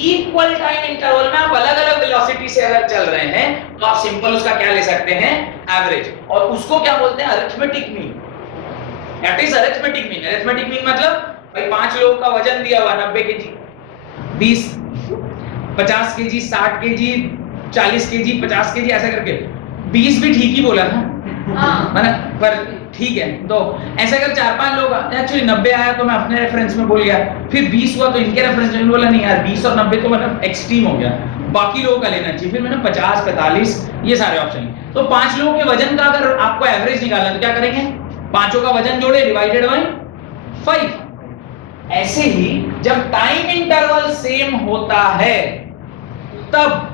इक्वल टाइम इंटरवल में आप अलग अलग वेलोसिटी से अगर चल रहे हैं तो आप सिंपल उसका क्या ले सकते हैं एवरेज और उसको क्या बोलते हैं arithmetic mean that is arithmetic mean मतलब भाई 5 लोगों का वजन दिया हुआ 90 KG 20 50 KG 60 KG 40 KG 50 KG ऐसा करके 20 भी ठीक ही बोला था मैंने पर ठीक है तो ऐसा अगर 4-5 लोग एक्चुअली 90 आया तो मैं अपने रेफरेंस में बोल गया फिर 20 हुआ तो इनके रेफरेंस में बोला नहीं यार 20 और 90 तो मतलब एक्सट्रीम हो गया बाकी लोगों का लेना चाहिए फिर मैंने 50 45 ये सारे ऑप्शन तो 5 लोगों के वजन का अगर आपको एवरेज निकालना तो क्या करेंगे पांचों का वजन जोड़े डिवाइडेड बाय 5 ऐसे ही जब टाइम इंटरवल सेम होता है तब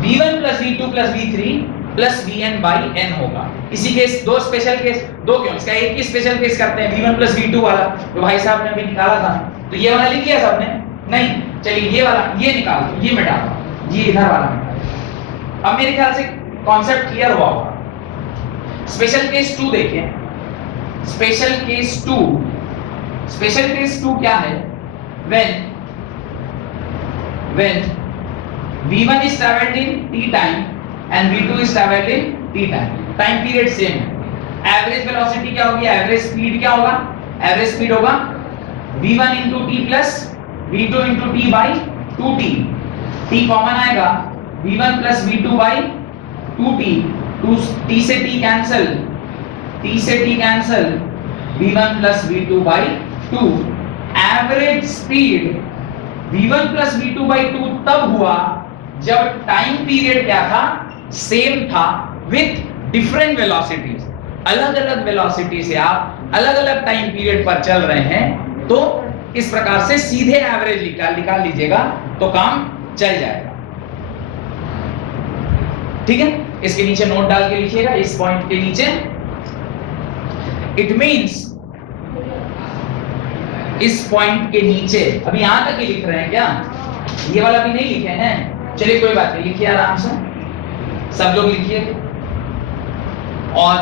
v1 plus v2 plus v3 plus vn by n होगा इसी केस दो स्पेशल केस दो क्यों इसका एक ही स्पेशल केस करते हैं v1 plus v2 वाला जो भाई साहब ने अभी निकाला था तो ये वाला लिख लिया सबने नहीं चलिए ये वाला ये निकाल दो ये मिटा दो ये इधर वाला मिटा अब मेरे ख्याल से कॉन्सेप्ट क्लियर हुआ होगा स्पेशल केस 2 देखिए स्पेशल केस 2 क्या है when v1 is traveled in t time and v2 is traveled in t time period same है एवरेज वेलोसिटी क्या होगी एवरेज स्पीड क्या होगा एवरेज स्पीड होगा v1 into t plus v2 into t by 2t t common आएगा v1 plus v2 by 2t 2t से t cancel v1 plus v2 by 2 average speed v1 plus v2 by 2 तब हुआ जब टाइम पीरियड क्या था सेम था विथ डिफरेंट वेलोसिटीज अलग अलग वेलोसिटी से आप अलग अलग टाइम पीरियड पर चल रहे हैं तो इस प्रकार से सीधे एवरेज निकाल लीजिएगा तो काम चल जाएगा ठीक है इसके नीचे नोट डाल के लिखिएगा इस पॉइंट के नीचे इट मींस इस पॉइंट के नीचे अभी यहां तक ही लिख रहे हैं क्या ये वाला भी नहीं लिखे हैं चलिए कोई बात नहीं लिखिए आराम से सब लोग लिखिए और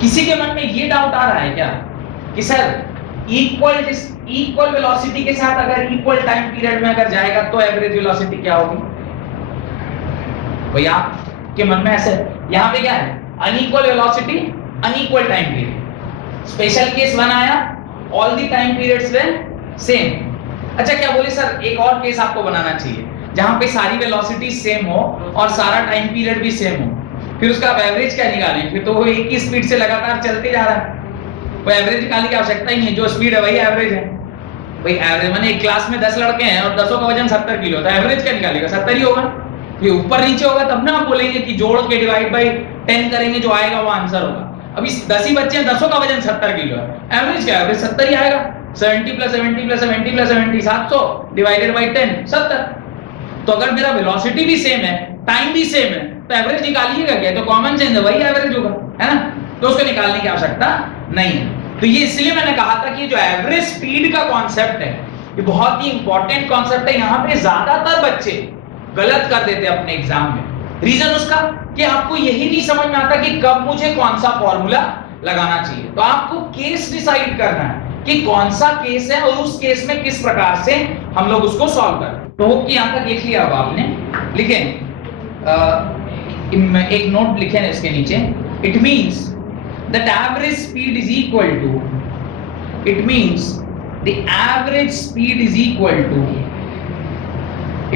किसी के मन में ये डाउट आ रहा है क्या कि सर इक्वल वेलोसिटी के साथ अगर इक्वल टाइम पीरियड में अगर जाएगा तो एवरेज वेलोसिटी क्या होगी भैया आपके मन में ऐसे यहां पे क्या है unequal velocity unequal time period special case 1 आया all the time periods way same अच्छा क्या बोले सर, एक और केस आपको बनाना चाहिए जहां पे सारी वेलोसिटी सेम हो और सारा टाइम पीरियड भी सेम हो, फिर उसका आप एवरेज क्या निकालें? फिर तो वो एक ही स्पीड से लगातार चलते जा रहा है, वो एवरेज निकालने की आवश्यकता ही नहीं है, जो स्पीड है वही एवरेज है। भाई एवरेज माने एक क्लास में 10 लड़के हैं और 10 का वजन 70 किलो, तो एवरेज क्या निकालेगा? 70 ही होगा। ये ऊपर नीचे होगा तब ना आप बोलेंगे कि जोड़ के डिवाइड बाय 10 करेंगे, जो आएगा वो आंसर होगा। अभी 10 ही बच्चे हैं, 10 का वजन 70 किलो है, एवरेज क्या है? एवरेज 70 ही आएगा। 70 + 70 + 70 + 70 700 डिवाइडेड बाय 10 70। तो अगर मेरा वेलोसिटी भी सेम है, टाइम भी सेम है, तो एवरेज निकालिएगा क्या? तो कॉमन सेंस है, वही एवरेज होगा, है ना? तो उसको निकालने की आवश्यकता नहीं है। तो ये इसलिए मैंने कहा था कि जो एवरेज स्पीड का कॉन्सेप्ट है ये बहुत ही इंपॉर्टेंट कॉन्सेप्ट है। यहाँ पे ज्यादातर बच्चे गलत कर देते हैं अपने एग्जाम में। रीजन उसका कि आपको यही नहीं समझ में आता कि कब मुझे कौन सा फॉर्मूला लगाना चाहिए। तो आपको केस डिसाइड करना है कि कौन सा केस है और उस केस में किस प्रकार से हम लोग उसको सॉल्व करें। तो होप कि यहाँ तक लिख लिया अब आपने। लिखें एक नोट लिखें इसके नीचे, it means that average speed is equal to, it means the average speed is equal to,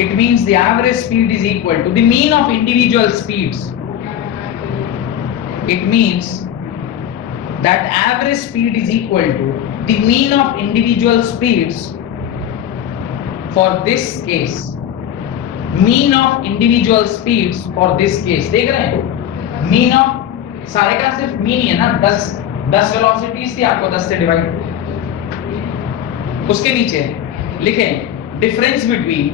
it means the average speed is equal to the mean of individual speeds. It means that average speed is equal to the mean of individual speeds for this case. Mean of individual speeds for this case. देख रहे हैं? Mean of सारे का सिर्फ मीन ही है ना, 10 वेलोसिटीज थी, आपको 10 से डिवाइड। उसके नीचे लिखें difference between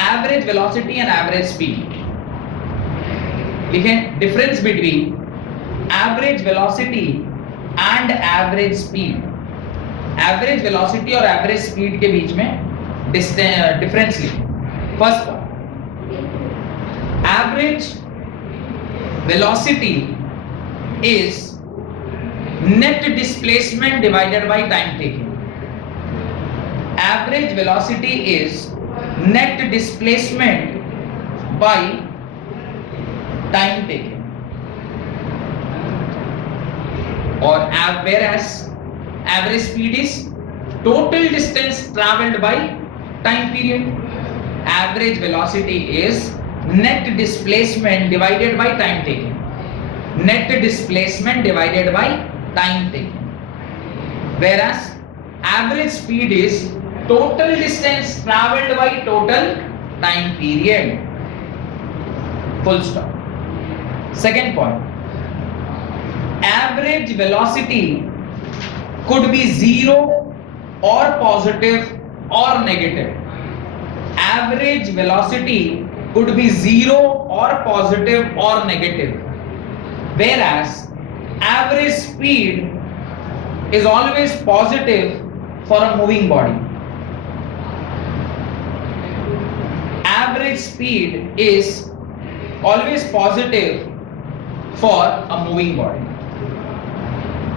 average velocity and average speed. लिखें difference between average velocity and average speed. Average velocity और एवरेज स्पीड के बीच में डिफरेंस लिखें। First average velocity is net displacement divided by time taken. Average velocity is net displacement by time taken. Or whereas average speed is total distance traveled by time period. Average velocity is net displacement divided by time taken. Net displacement divided by time taken. Whereas average speed is total distance traveled by total time period. Full stop. Second point. Average velocity could be 0 or positive or negative. Average velocity could be 0 or positive or negative, whereas average speed is always positive for a moving body. Average speed is always positive for a moving body.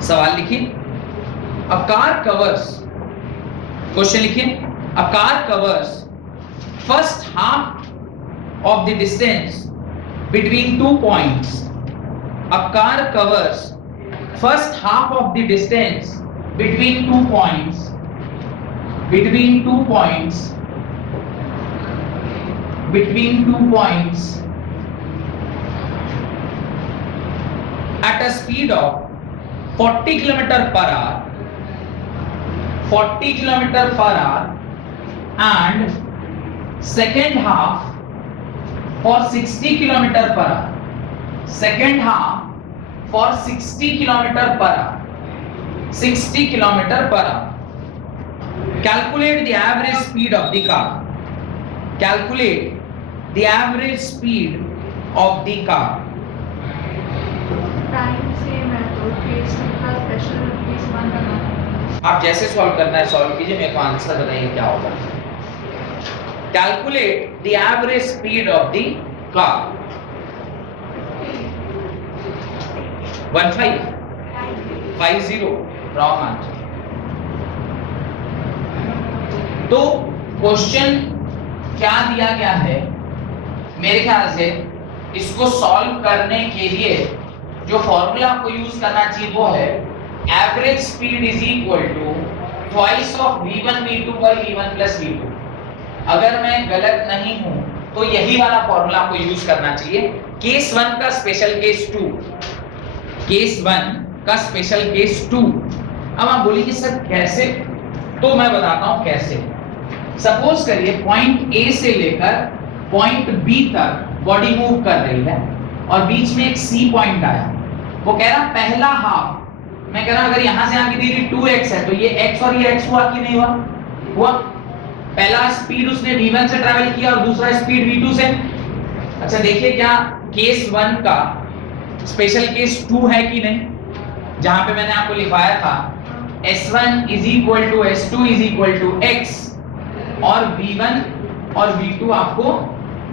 सवाल लिखिए। A car covers, क्वेश्चन लिखिए, a car covers first half of the distance between 2 points. A car covers first half of the distance between 2 points. Between 2 points. Between 2 points at a speed of 40 km per hour. 40 km per hour, and second half for 60 km per hour. Second half for 60 km per hour. 60 km per hour. Calculate the average speed of the car. Calculate the average speed of the car. Time same है तो केस का स्पेशल केस 1 बनाना। आप जैसे सॉल्व करना है सॉल्व कीजिए, मेरे को आंसर बताइए क्या होगा। Calculate the average speed of the car. 1550 wrong answer. तो क्वेश्चन क्या दिया गया है, मेरे ख्याल से इसको सॉल्व करने के लिए जो फॉर्मूला आपको यूज करना चाहिए वो है average speed is equal to twice of v1 v2 by v1 plus v2। अगर मैं गलत नहीं हूं तो यही वाला फॉर्मूला आपको यूज करना चाहिए। केस 1 का स्पेशल केस 2, केस 1 का स्पेशल केस 2। अब आप बोलिए कि सर कैसे, तो मैं बताता हूं कैसे। सपोज करिए पॉइंट ए से लेकर पॉइंट बी तक बॉडी मूव कर रही है और बीच में एक सी पॉइंट आया। वो कह रहा पहला हाफ, मैं कह रहा अगर यहां से आगे दीदी 2x है तो ये x और ये x हुआ कि नहीं हुआ? हुआ। पहला स्पीड उसने v1 से ट्रैवल किया और दूसरा स्पीड v2 से। अच्छा देखिए क्या केस 1 का स्पेशल केस 2 है कि नहीं, जहां पे मैंने आपको लिखवाया था s1 is equal to s2 is equal to x और v1 और v2 आपको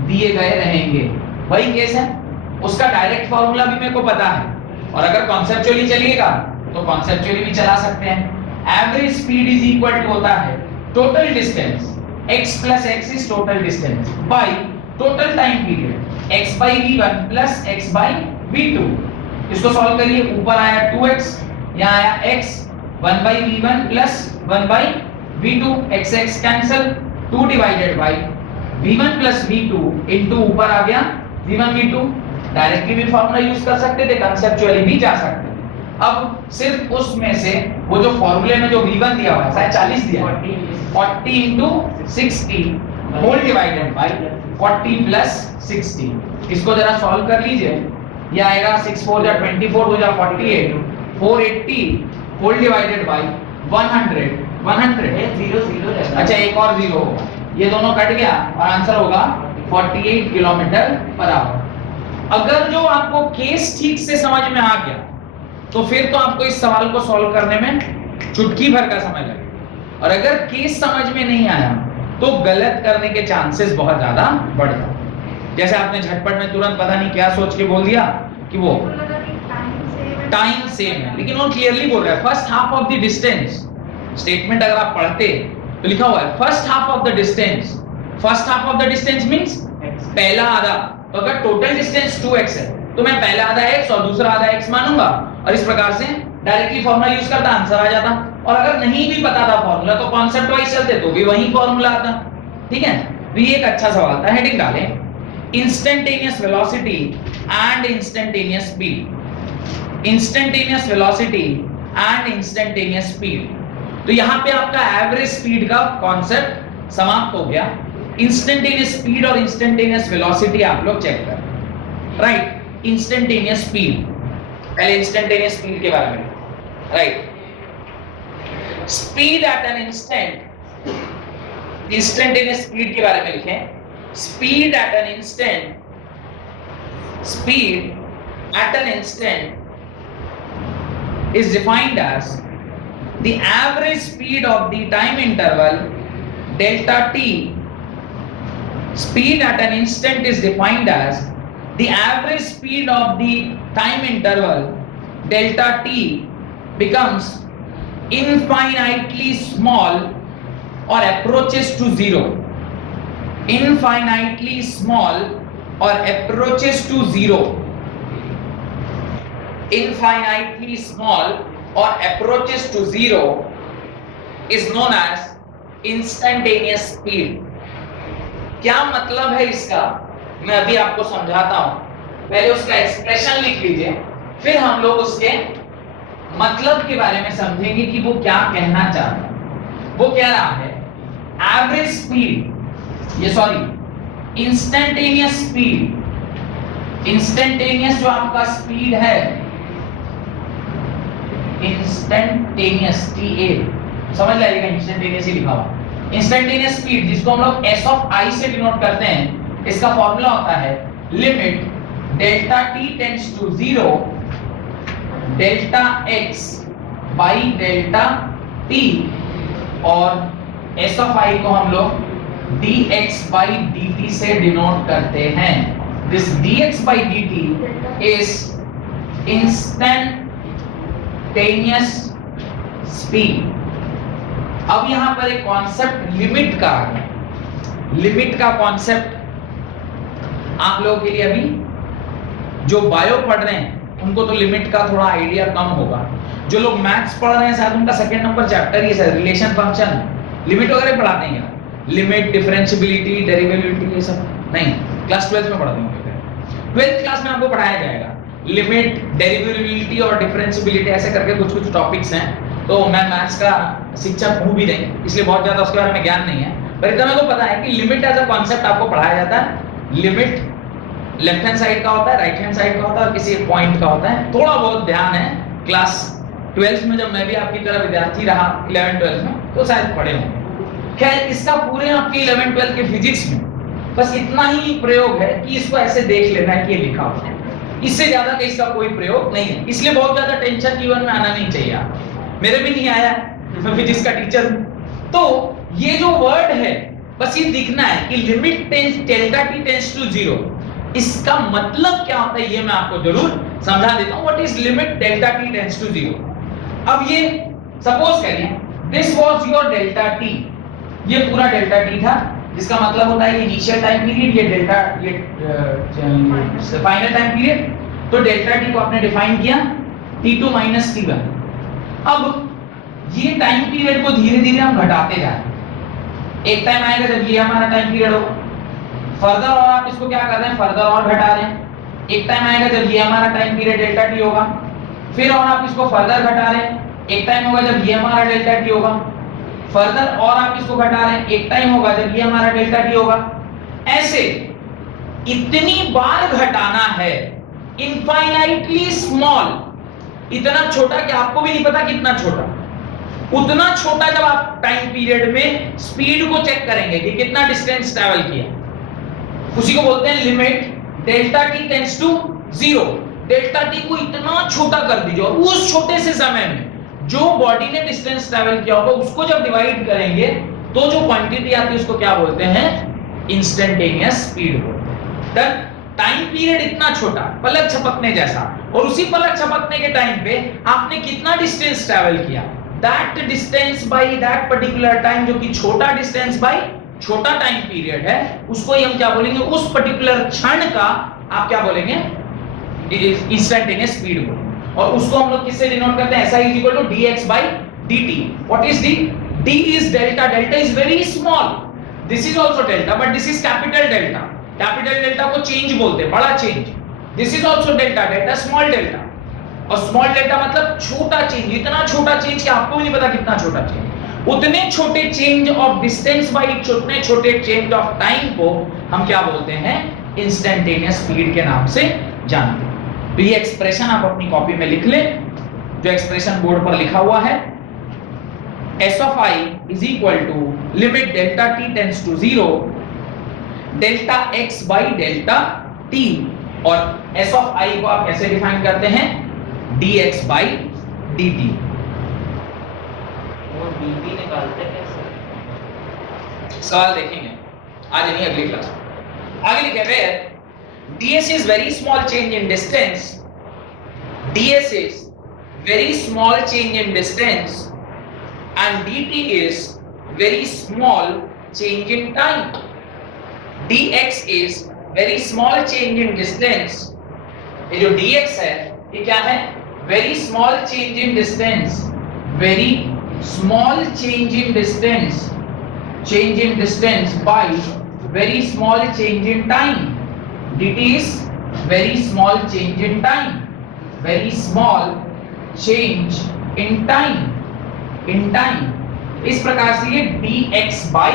दिए गए रहेंगे। वही केस है, उसका डायरेक्ट फॉर्मूला भी मेरे को पता है और अगर कॉन्सेप्चुअली चलिएगा तो कॉन्सेप्चुअली भी चला सकते हैं। Average speed is equal to होता है total distance, x plus x is total distance by total time period, x by v1 plus x by v2। इसको सॉल्व करिए, ऊपर आया 2x, यहाँ आया x, 1 by v1 plus 1 by v2, x x cancel, 2 divided by v1 plus v2 into ऊपर आ गया v1 v2। डायरेक्टली भी फॉर्मूला यूज कर सकते थे, कंसेप्चुअली भी जा सकते थे। अब सिर्फ उसमें से वो जो फॉर्मूले में जो v1 दिया हुआ है शायद 40 दिया है, 40 into 60 whole divided by 40 plus 60। इसको जरा सॉल्व कर लीजिए, ये आएगा 6 4 जा 24 हो जा 48, 480 होल डिवाइडेड बाय 100 0 0 अच्छा एक और जीरो होगा, ये दोनों कट गया और आंसर होगा 48 किलोमीटर पर आवर। अगर जो आपको केस ठीक से समझ में आ गया तो फिर तो आपको इस सवाल को सॉल्व करने में चुटकी भर का समय लगेगा, और अगर केस समझ में नहीं आया तो गलत करने के चांसेस बहुत ज्यादा बढ़ जाते हैं। जैसे आपने झटपट में तुरंत पता नहीं क्या सोच के बोल दिया कि वो टाइम सेम है, लेकिन वो क्लियरली बोल रहा है first half of the distance. Statement अगर आप पढ़ते तो लिखा हुआ है first half of the distance. First half of the distance means पहला आधा, तो अगर टोटल डिस्टेंस 2x है तो मैं पहला आधा x और दूसरा आधा x मानूंगा और इस प्रकार से डायरेक्टली फॉर्मूला यूज करता, आंसर आ जाता। और अगर नहीं भी पता था फॉर्मूला तो कॉन्सेप्ट वाइज चलते तो भी वही फॉर्मूला आता। ठीक है, तो ये एक अच्छा सवाल था। हेडिंग डालें instantaneous velocity and instantaneous speed. Instantaneous velocity and instantaneous speed, तो यहां पे आपका एवरेज स्पीड का कॉन्सेप्ट समाप्त हो गया। इंस्टेंटेनियस स्पीड और इंस्टेंटेनियस वेलोसिटी आप लोग चेक कर। राइट, इंस्टेंटेनियस स्पीड, पहले इंस्टेंटेनियस स्पीड के बारे में। Right, speed at an instant, instantaneous speed के बारे में लिखें। Speed at an instant, speed at an instant is defined as the average speed of the time interval delta t. Speed at an instant is defined as the average speed of the time interval delta t becomes infinitely small or approaches to zero. Infinitely small or approaches to zero. Infinitely small or approaches to zero is known as instantaneous speed. क्या मतलब है इसका, मैं अभी आपको समझाता हूं। पहले उसका एक्सप्रेशन लिख लीजिए, फिर हम लोग उसके मतलब के बारे में समझेंगे कि वो क्या कहना चाहता है। वो कह रहा है एवरेज स्पीड, ये सॉरी इंस्टेंटेनियस स्पीड। इंस्टेंटेनियस जो आपका स्पीड है, इंस्टेंटेनियस TA समझ लाइएगा, इंस्टेंटेनियस ही लिखा हुआ। इंस्टेंटेनियस स्पीड जिसको हम लोग s of i से डिनोट करते हैं, इसका फॉर्मूला होता है limit delta t tends to 0 delta x by delta t, और s of i को हम लोग dx बाई dt से डिनोट करते हैं। This dx by dt is instantaneous speed. अब यहां पर एक कॉन्सेप्ट लिमिट का आ गया। लिमिट का कॉन्सेप्ट आप लोगों के लिए अभी जो बायो पढ़ रहे हैं उनको तो लिमिट का थोड़ा आइडिया कम होगा। जो लोग मैथ्स पढ़ रहे हैं शायद उनका सेकंड नंबर चैप्टर ही है रिलेशन फंक्शन, लिमिट वगैरह पढ़ाते हैं क्या? लिमिट, डिफरेंशियबिलिटी, डेरिवेटिविटी, ये सब नहीं, क्लास 12 में पढ़ाते होंगे। 12th क्लास में आपको पढ़ाया जाएगा लिमिट, डेरिवेटिविटी और डिफरेंशियबिलिटी, ऐसे करके कुछ कुछ टॉपिक्स हैं। तो मैं मैथ्स का शिक्षक हूं भी नहीं, इसलिए बहुत ज्यादा उसके बारे में ज्ञान नहीं है, पर इतना मेरे को पता है कि लिमिट एज अ कॉन्सेप्ट आपको पढ़ाया जाता है। लिमिट लेफ्ट हैंड साइड का होता है, राइट हैंड साइड का होता है और किसी एक पॉइंट का होता है। थोड़ा बहुत ध्यान है क्लास 12th में, जब मैं भी आपकी तरह विद्यार्थी रहा 11th 12th में, तो शायद पढ़े होंगे। खैर, इसका पूरे आपके 11th 12th के फिजिक्स में बस इतना ही प्रयोग है कि इसको ऐसे देख लेना है कि ये लिखा हुआ है, इससे ज्यादा का इसका कोई प्रयोग नहीं है। इसलिए बहुत ज्यादा टेंशन जीवन में आना नहीं चाहिए आप, मेरे भी नहीं आया, मैं फिजिक्स का टीचर हूं। तो ये जो वर्ड है बस ये दिखना है कि limit tends delta t tends to 0, इसका मतलब क्या होता है ये मैं आपको जरूर समझा देता हूं। What is limit delta t tends to 0? अब ये सपोज करिए this was your delta t, ये पूरा डेल्टा टी था, जिसका मतलब होता है इनिशियल टाइम पीरियड, ये डेल्टा, ये फाइनल टाइम पीरियड। तो डेल्टा टी को आपने डिफाइन किया t2 - t1। अब ये टाइम पीरियड को धीरे धीरे हम घटाते जा रहे हैं। एक टाइम आएगा जब ये हमारा टाइम पीरियड होगा, फर्दर और आप इसको क्या कर रहे हैं, फर्दर और घटा रहे हैं। एक टाइम आएगा जब ये हमारा टाइम पीरियड डेल्टा टी होगा, फिर और आप इसको फर्दर घटा रहे हैं। एक टाइम होगा जब ये हमारा डेल्टा टी होगा, फर्दर और आप इसको घटा रहे हैं। एक टाइम होगा जब ये हमारा डेल्टा टी होगा। ऐसे इतनी बार घटाना है, इनफाइनाइटली स्मॉल, इतना छोटा कि आपको भी नहीं पता कितना छोटा, उतना छोटा जब आप टाइम पीरियड में स्पीड को चेक करेंगे कि कितना डिस्टेंस ट्रैवल किया, उसी को बोलते हैं limit delta t tends to 0। Delta t को इतना छोटा कर दीजिए और उस छोटे से समय में जो बॉडी ने डिस्टेंस ट्रैवल किया होगा उसको जब डिवाइड करेंगे तो जो क्वांटिटी आती है उसको क्या बोलते हैं, इंस्टेंटेनियस स्पीड बोलते हैं। डन। टाइम पीरियड इतना छोटा, पलक झपकने जैसा, और उसी पलक झपकने के टाइम पे आपने कितना डिस्टेंस ट्रैवल किया, that distance by that particular time, जो कि छोटा डिस्टेंस बाय छोटा टाइम पीरियड है, उसको ही हम क्या बोलेंगे, उस पर्टिकुलर क्षण का आप क्या बोलेंगे, इंस्टेंटेनियस स्पीड बोलेंगे। और उसको हम लोग किससे डिनोट करते हैं, SI = dx/dt। What is d? d is delta, delta is very small, this is also delta but this is capital delta. Capital delta को चेंज बोलते हैं, बड़ा change. This is also delta, delta small delta, और स्मॉल डेल्टा मतलब छोटा चेंज, इतना छोटा चेंज कि आपको भी नहीं पता कितना छोटा चेंज। उतने छोटे चेंज ऑफ डिस्टेंस बाय उतने छोटे चेंज ऑफ टाइम को हम क्या बोलते हैं, इंस्टेंटेनियस स्पीड के नाम से जानते हैं। तो ये एक्सप्रेशन आप अपनी कॉपी में लिख लें, जो एक्सप्रेशन बोर्ड पर लिखा हुआ है, s of i is equal to limit delta t tends to 0 delta x by delta t। और s of i को आप कैसे डिफाइन करते हैं, dx by dt। और dt निकालते कैसे? सवाल देखेंगे आज नहीं, अगली क्लास। आगे लिखे where ds is very small change in distance, ds is very small change in distance and dt is very small change in time। dx is very small change in distance, ये जो dx है ये क्या है, very small change in distance, very small change in distance, change in distance by very small change in time। dt is very small change in time, very small change in time, in time। इस प्रकार से ये dx by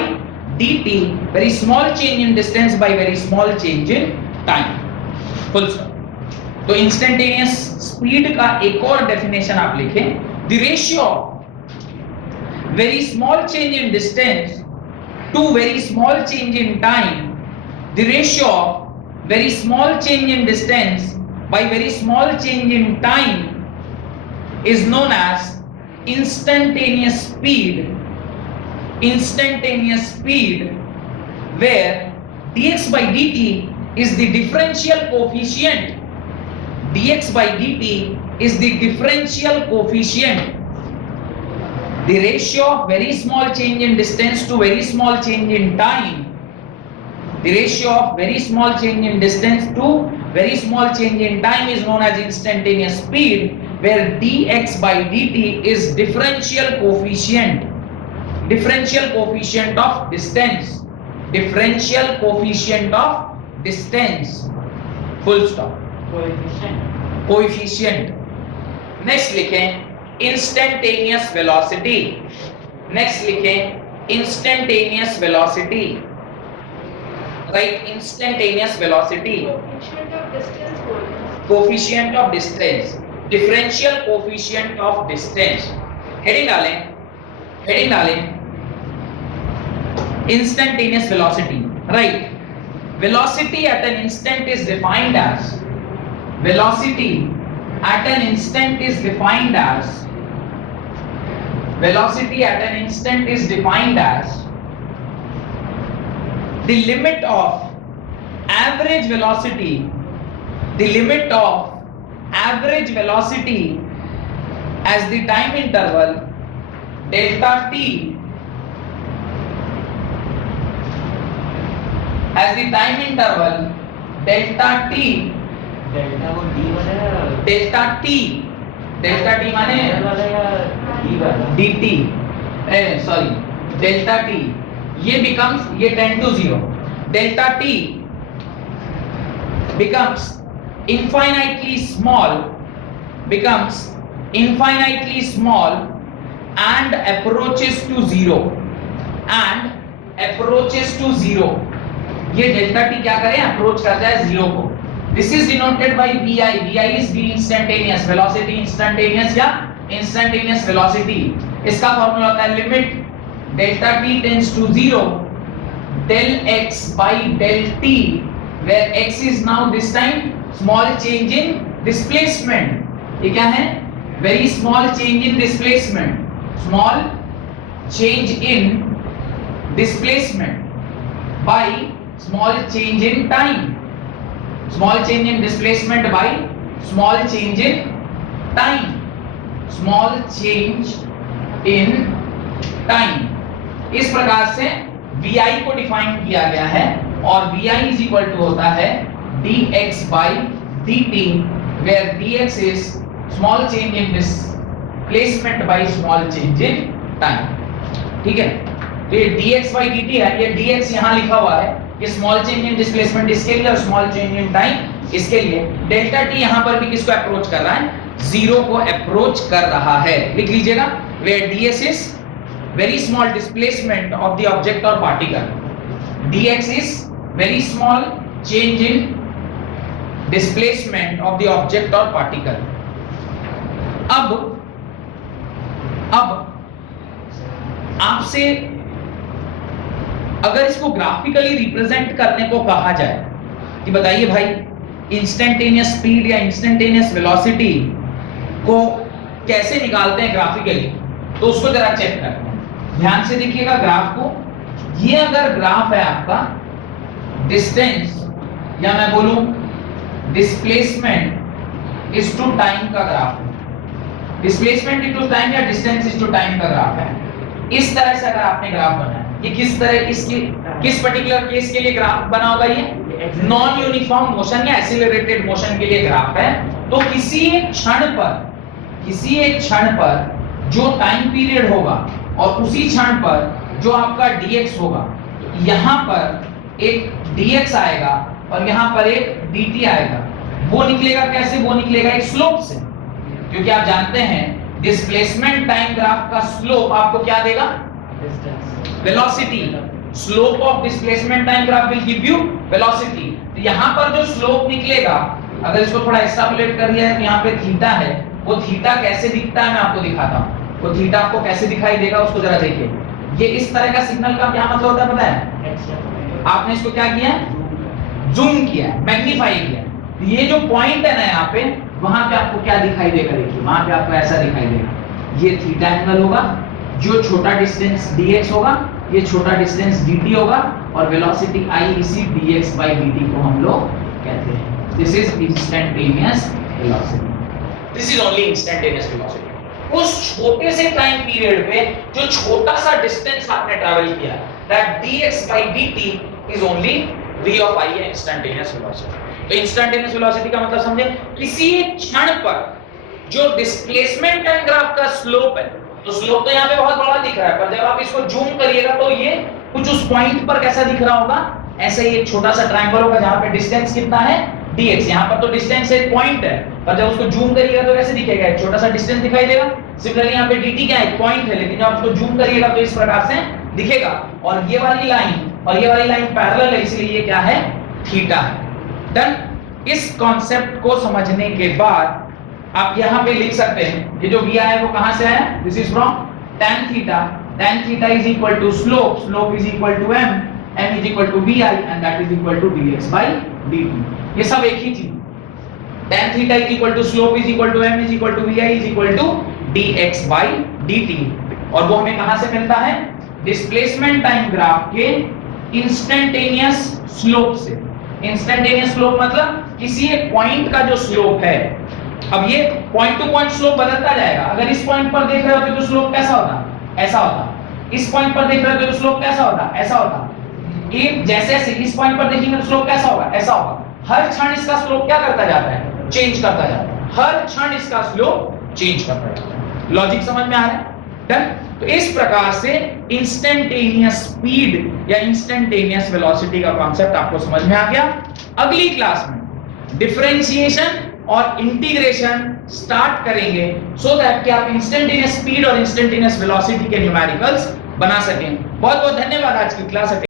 dt very small change in distance by very small change in time, full stop। तो इंस्टेंटेनियस स्पीड का एक और डेफिनेशन आप लिखें, the ratio of very small change in distance to very small change in time, the ratio of very small change in distance by very small change in time is known as instantaneous speed। Instantaneous speed where dx by dt is the differential coefficient, dx by dt is the differential coefficient, the ratio of very small change in distance to very small change in time, the ratio of very small change in distance to very small change in time is known as instantaneous speed where dx by dt is differential coefficient of distance, differential coefficient of distance, full stop, coefficient. Next लिखें इंस्टेंटेनियस वेलोसिटी, नेक्स्ट लिखें instantaneous velocity, right, instantaneous velocity, Coefficient of distance बोल रहे हैं। Coefficient of distance, differential coefficient of distance. Heading डालें instantaneous velocity, right. Velocity at an instant is defined as, velocity at an instant is defined as, velocity at an instant is defined as the limit of average velocity, the limit of average velocity as the time interval delta t, as the time interval delta t, delta को डी वाला डेल्टा टी माने वाला या डी वाला dt, सॉरी डेल्टा टी, ये becomes, ये 10 to 0, delta T becomes infinitely small, becomes infinitely small and approaches to zero, and approaches to zero, ये डेल्टा टी क्या करे, अप्रोच करता है जीरो को। This is denoted by vi, vi is v instantaneous, velocity instantaneous या instantaneous velocity। इसका फॉर्मूला होता है limit delta t tends to 0 del x by del t, where x is now this time small change in displacement। ये क्या है, very small change in displacement, small change in displacement by small change in time, small change in displacement by small change in time, small change in time। इस प्रकार से vi को डिफाइन किया गया है और vi इज इक्वल टू होता है dx by dt, where dx is small change in displacement by small change in time। ठीक है, तो ये dx by dt है, ये dx यहाँ लिखा हुआ है, ये स्मॉल चेंज इन डिस्प्लेसमेंट इसके लिए और स्मॉल चेंज इन टाइम इसके लिए। डेल्टा टी यहां पर भी किसको अप्रोच कर रहा है, जीरो को अप्रोच कर रहा है। लिख लीजिएगा where ds is very small displacement of the object और particle, dx is very small change in displacement of the object और पार्टिकल। अब आपसे अगर इसको ग्राफिकली रिप्रेजेंट करने को कहा जाए कि बताइए भाई इंस्टेंटेनियस स्पीड या इंस्टेंटेनियस वेलोसिटी को कैसे निकालते हैं ग्राफिकली, तो उसको जरा चेक करते हैं। ध्यान से देखिएगा ग्राफ को, ये अगर ग्राफ है आपका डिस्टेंस या मैं बोलूं डिस्प्लेसमेंट इज टू टाइम का ग्राफ है, डिस्प्लेसमेंट इनटू टाइम या डिस्टेंस इज टू टाइम का ग्राफ है। इस तरह से अगर आपने ग्राफ बनाया, ये किस तरह, इसकी किस पर्टिकुलर केस के लिए ग्राफ बना होगा, ये नॉन यूनिफॉर्म मोशन या एक्सीलरेटेड मोशन के लिए ग्राफ है। तो किसी एक क्षण पर जो टाइम पीरियड होगा और उसी क्षण पर जो आपका dx होगा, यहाँ पर एक dx आएगा और यहाँ पर एक dt आएगा। वो निकलेगा कैसे, वो निकलेगा एक स्लोप से, क्योंकि आप जानते हैं डिस्प्लेसमेंट टाइम ग्राफ का स्लोप आपको क्या देगा, velocity. Slope of displacement time graph will give you velocity. तो यहाँ पर जो स्लोप निकलेगा, अगर इसको थोड़ा एक्सट्रापोलेट कर दिया है तो यहाँ पे थीटा है, वो थीटा कैसे दिखता है मैं आपको दिखाता हूँ। वो थीटा आपको कैसे दिखाई देगा उसको जरा देखिए। ये इस तरह का सिग्नल का क्या मतलब होता है पता है, आपने इसको क्या किया, जूम किया, मैग्नीफाई किया। ये जो पॉइंट है ना यहाँ पे, वहां पे आपको क्या दिखाई देगा, देखिए वहां पे आपको ऐसा दिखाई देगा, ये थीटा एंगल होगा, जो छोटा डिस्टेंस dx होगा, ये छोटा डिस्टेंस dt होगा, और वेलोसिटी i इसी dx by dt को हम लोग कहते हैं। This is instantaneous velocity, this is only instantaneous velocity. उस छोटे से टाइम पीरियड पे जो छोटा सा डिस्टेंस आपने ट्रैवल किया, that dx by dt is only v of i है इंस्टेंटेनियस वेलोसिटी। तो इंस्टेंटेनियस वेलोसिटी का मतलब समझे, किसी एक क्षण पर जो डिस्प्लेसमेंट टाइम ग्राफ का स्लोप है, तो स्लोप तो यहाँ पे बहुत बड़ा दिख रहा है, पर जब आप इसको जूम करिएगा तो ये कुछ उस पॉइंट पर कैसा दिख रहा होगा, ऐसे ही एक छोटा सा ट्रायंगल होगा जहां पे डिस्टेंस कितना है dx। यहाँ पर तो डिस्टेंस एक पॉइंट है, पर जब उसको जूम करिएगा तो कैसे दिखेगा, एक छोटा सा डिस्टेंस दिखाई देगा। सिमिलरली यहाँ पे dt क्या है, एक पॉइंट है, लेकिन जब आप उसको जूम करिएगा तो इस प्रकार से दिखेगा। और ये वाली लाइन पैरेलल है, इसलिए ये क्या है, थीटा है। डन। इस कॉन्सेप्ट को समझने के बाद आप यहाँ पे लिख सकते हैं कि जो vi है वो कहां से आया, this is from tan theta is equal to slope is equal to m is equal to vi and that is equal to dx by dt। ये सब एक ही चीज, tan theta is equal to slope is equal to m is equal to vi is equal to dx by dt। और वो हमें कहां से मिलता है, डिस्प्लेसमेंट टाइम ग्राफ के इंस्टेंटेनियस स्लोप से। इंस्टेंटेनियस स्लोप मतलब किसी एक पॉइंट का जो स्लोप है। अब ये पॉइंट टू पॉइंट स्लोप बदलता जाएगा। अगर इस पॉइंट पर देख रहे होते तो स्लोप कैसा होता, ऐसा होता। इस पॉइंट पर देख रहे होते तो स्लोप कैसा होता, ऐसा होता। एक जैसे जैसे इस पॉइंट पर देखेंगे तो स्लोप कैसा होगा, ऐसा होगा। हर क्षण इसका स्लोप क्या करता जाता है, चेंज करता जाता है। हर क्षण इसका स्लोप चेंज करता जाता है। लॉजिक समझ में आ रहा है? डन। तो इस प्रकार से इंस्टेंटेनियस स्पीड या इंस्टेंटेनियस वेलोसिटी का कॉन्सेप्ट आपको समझ में आ गया। अगली क्लास में डिफरेंशिएशन और इंटीग्रेशन स्टार्ट करेंगे सो दैट कि आप इंस्टेंटेनियस स्पीड और इंस्टेंटेनियस वेलोसिटी के न्यूमेरिकल्स बना सकें। बहुत बहुत धन्यवाद आज की क्लास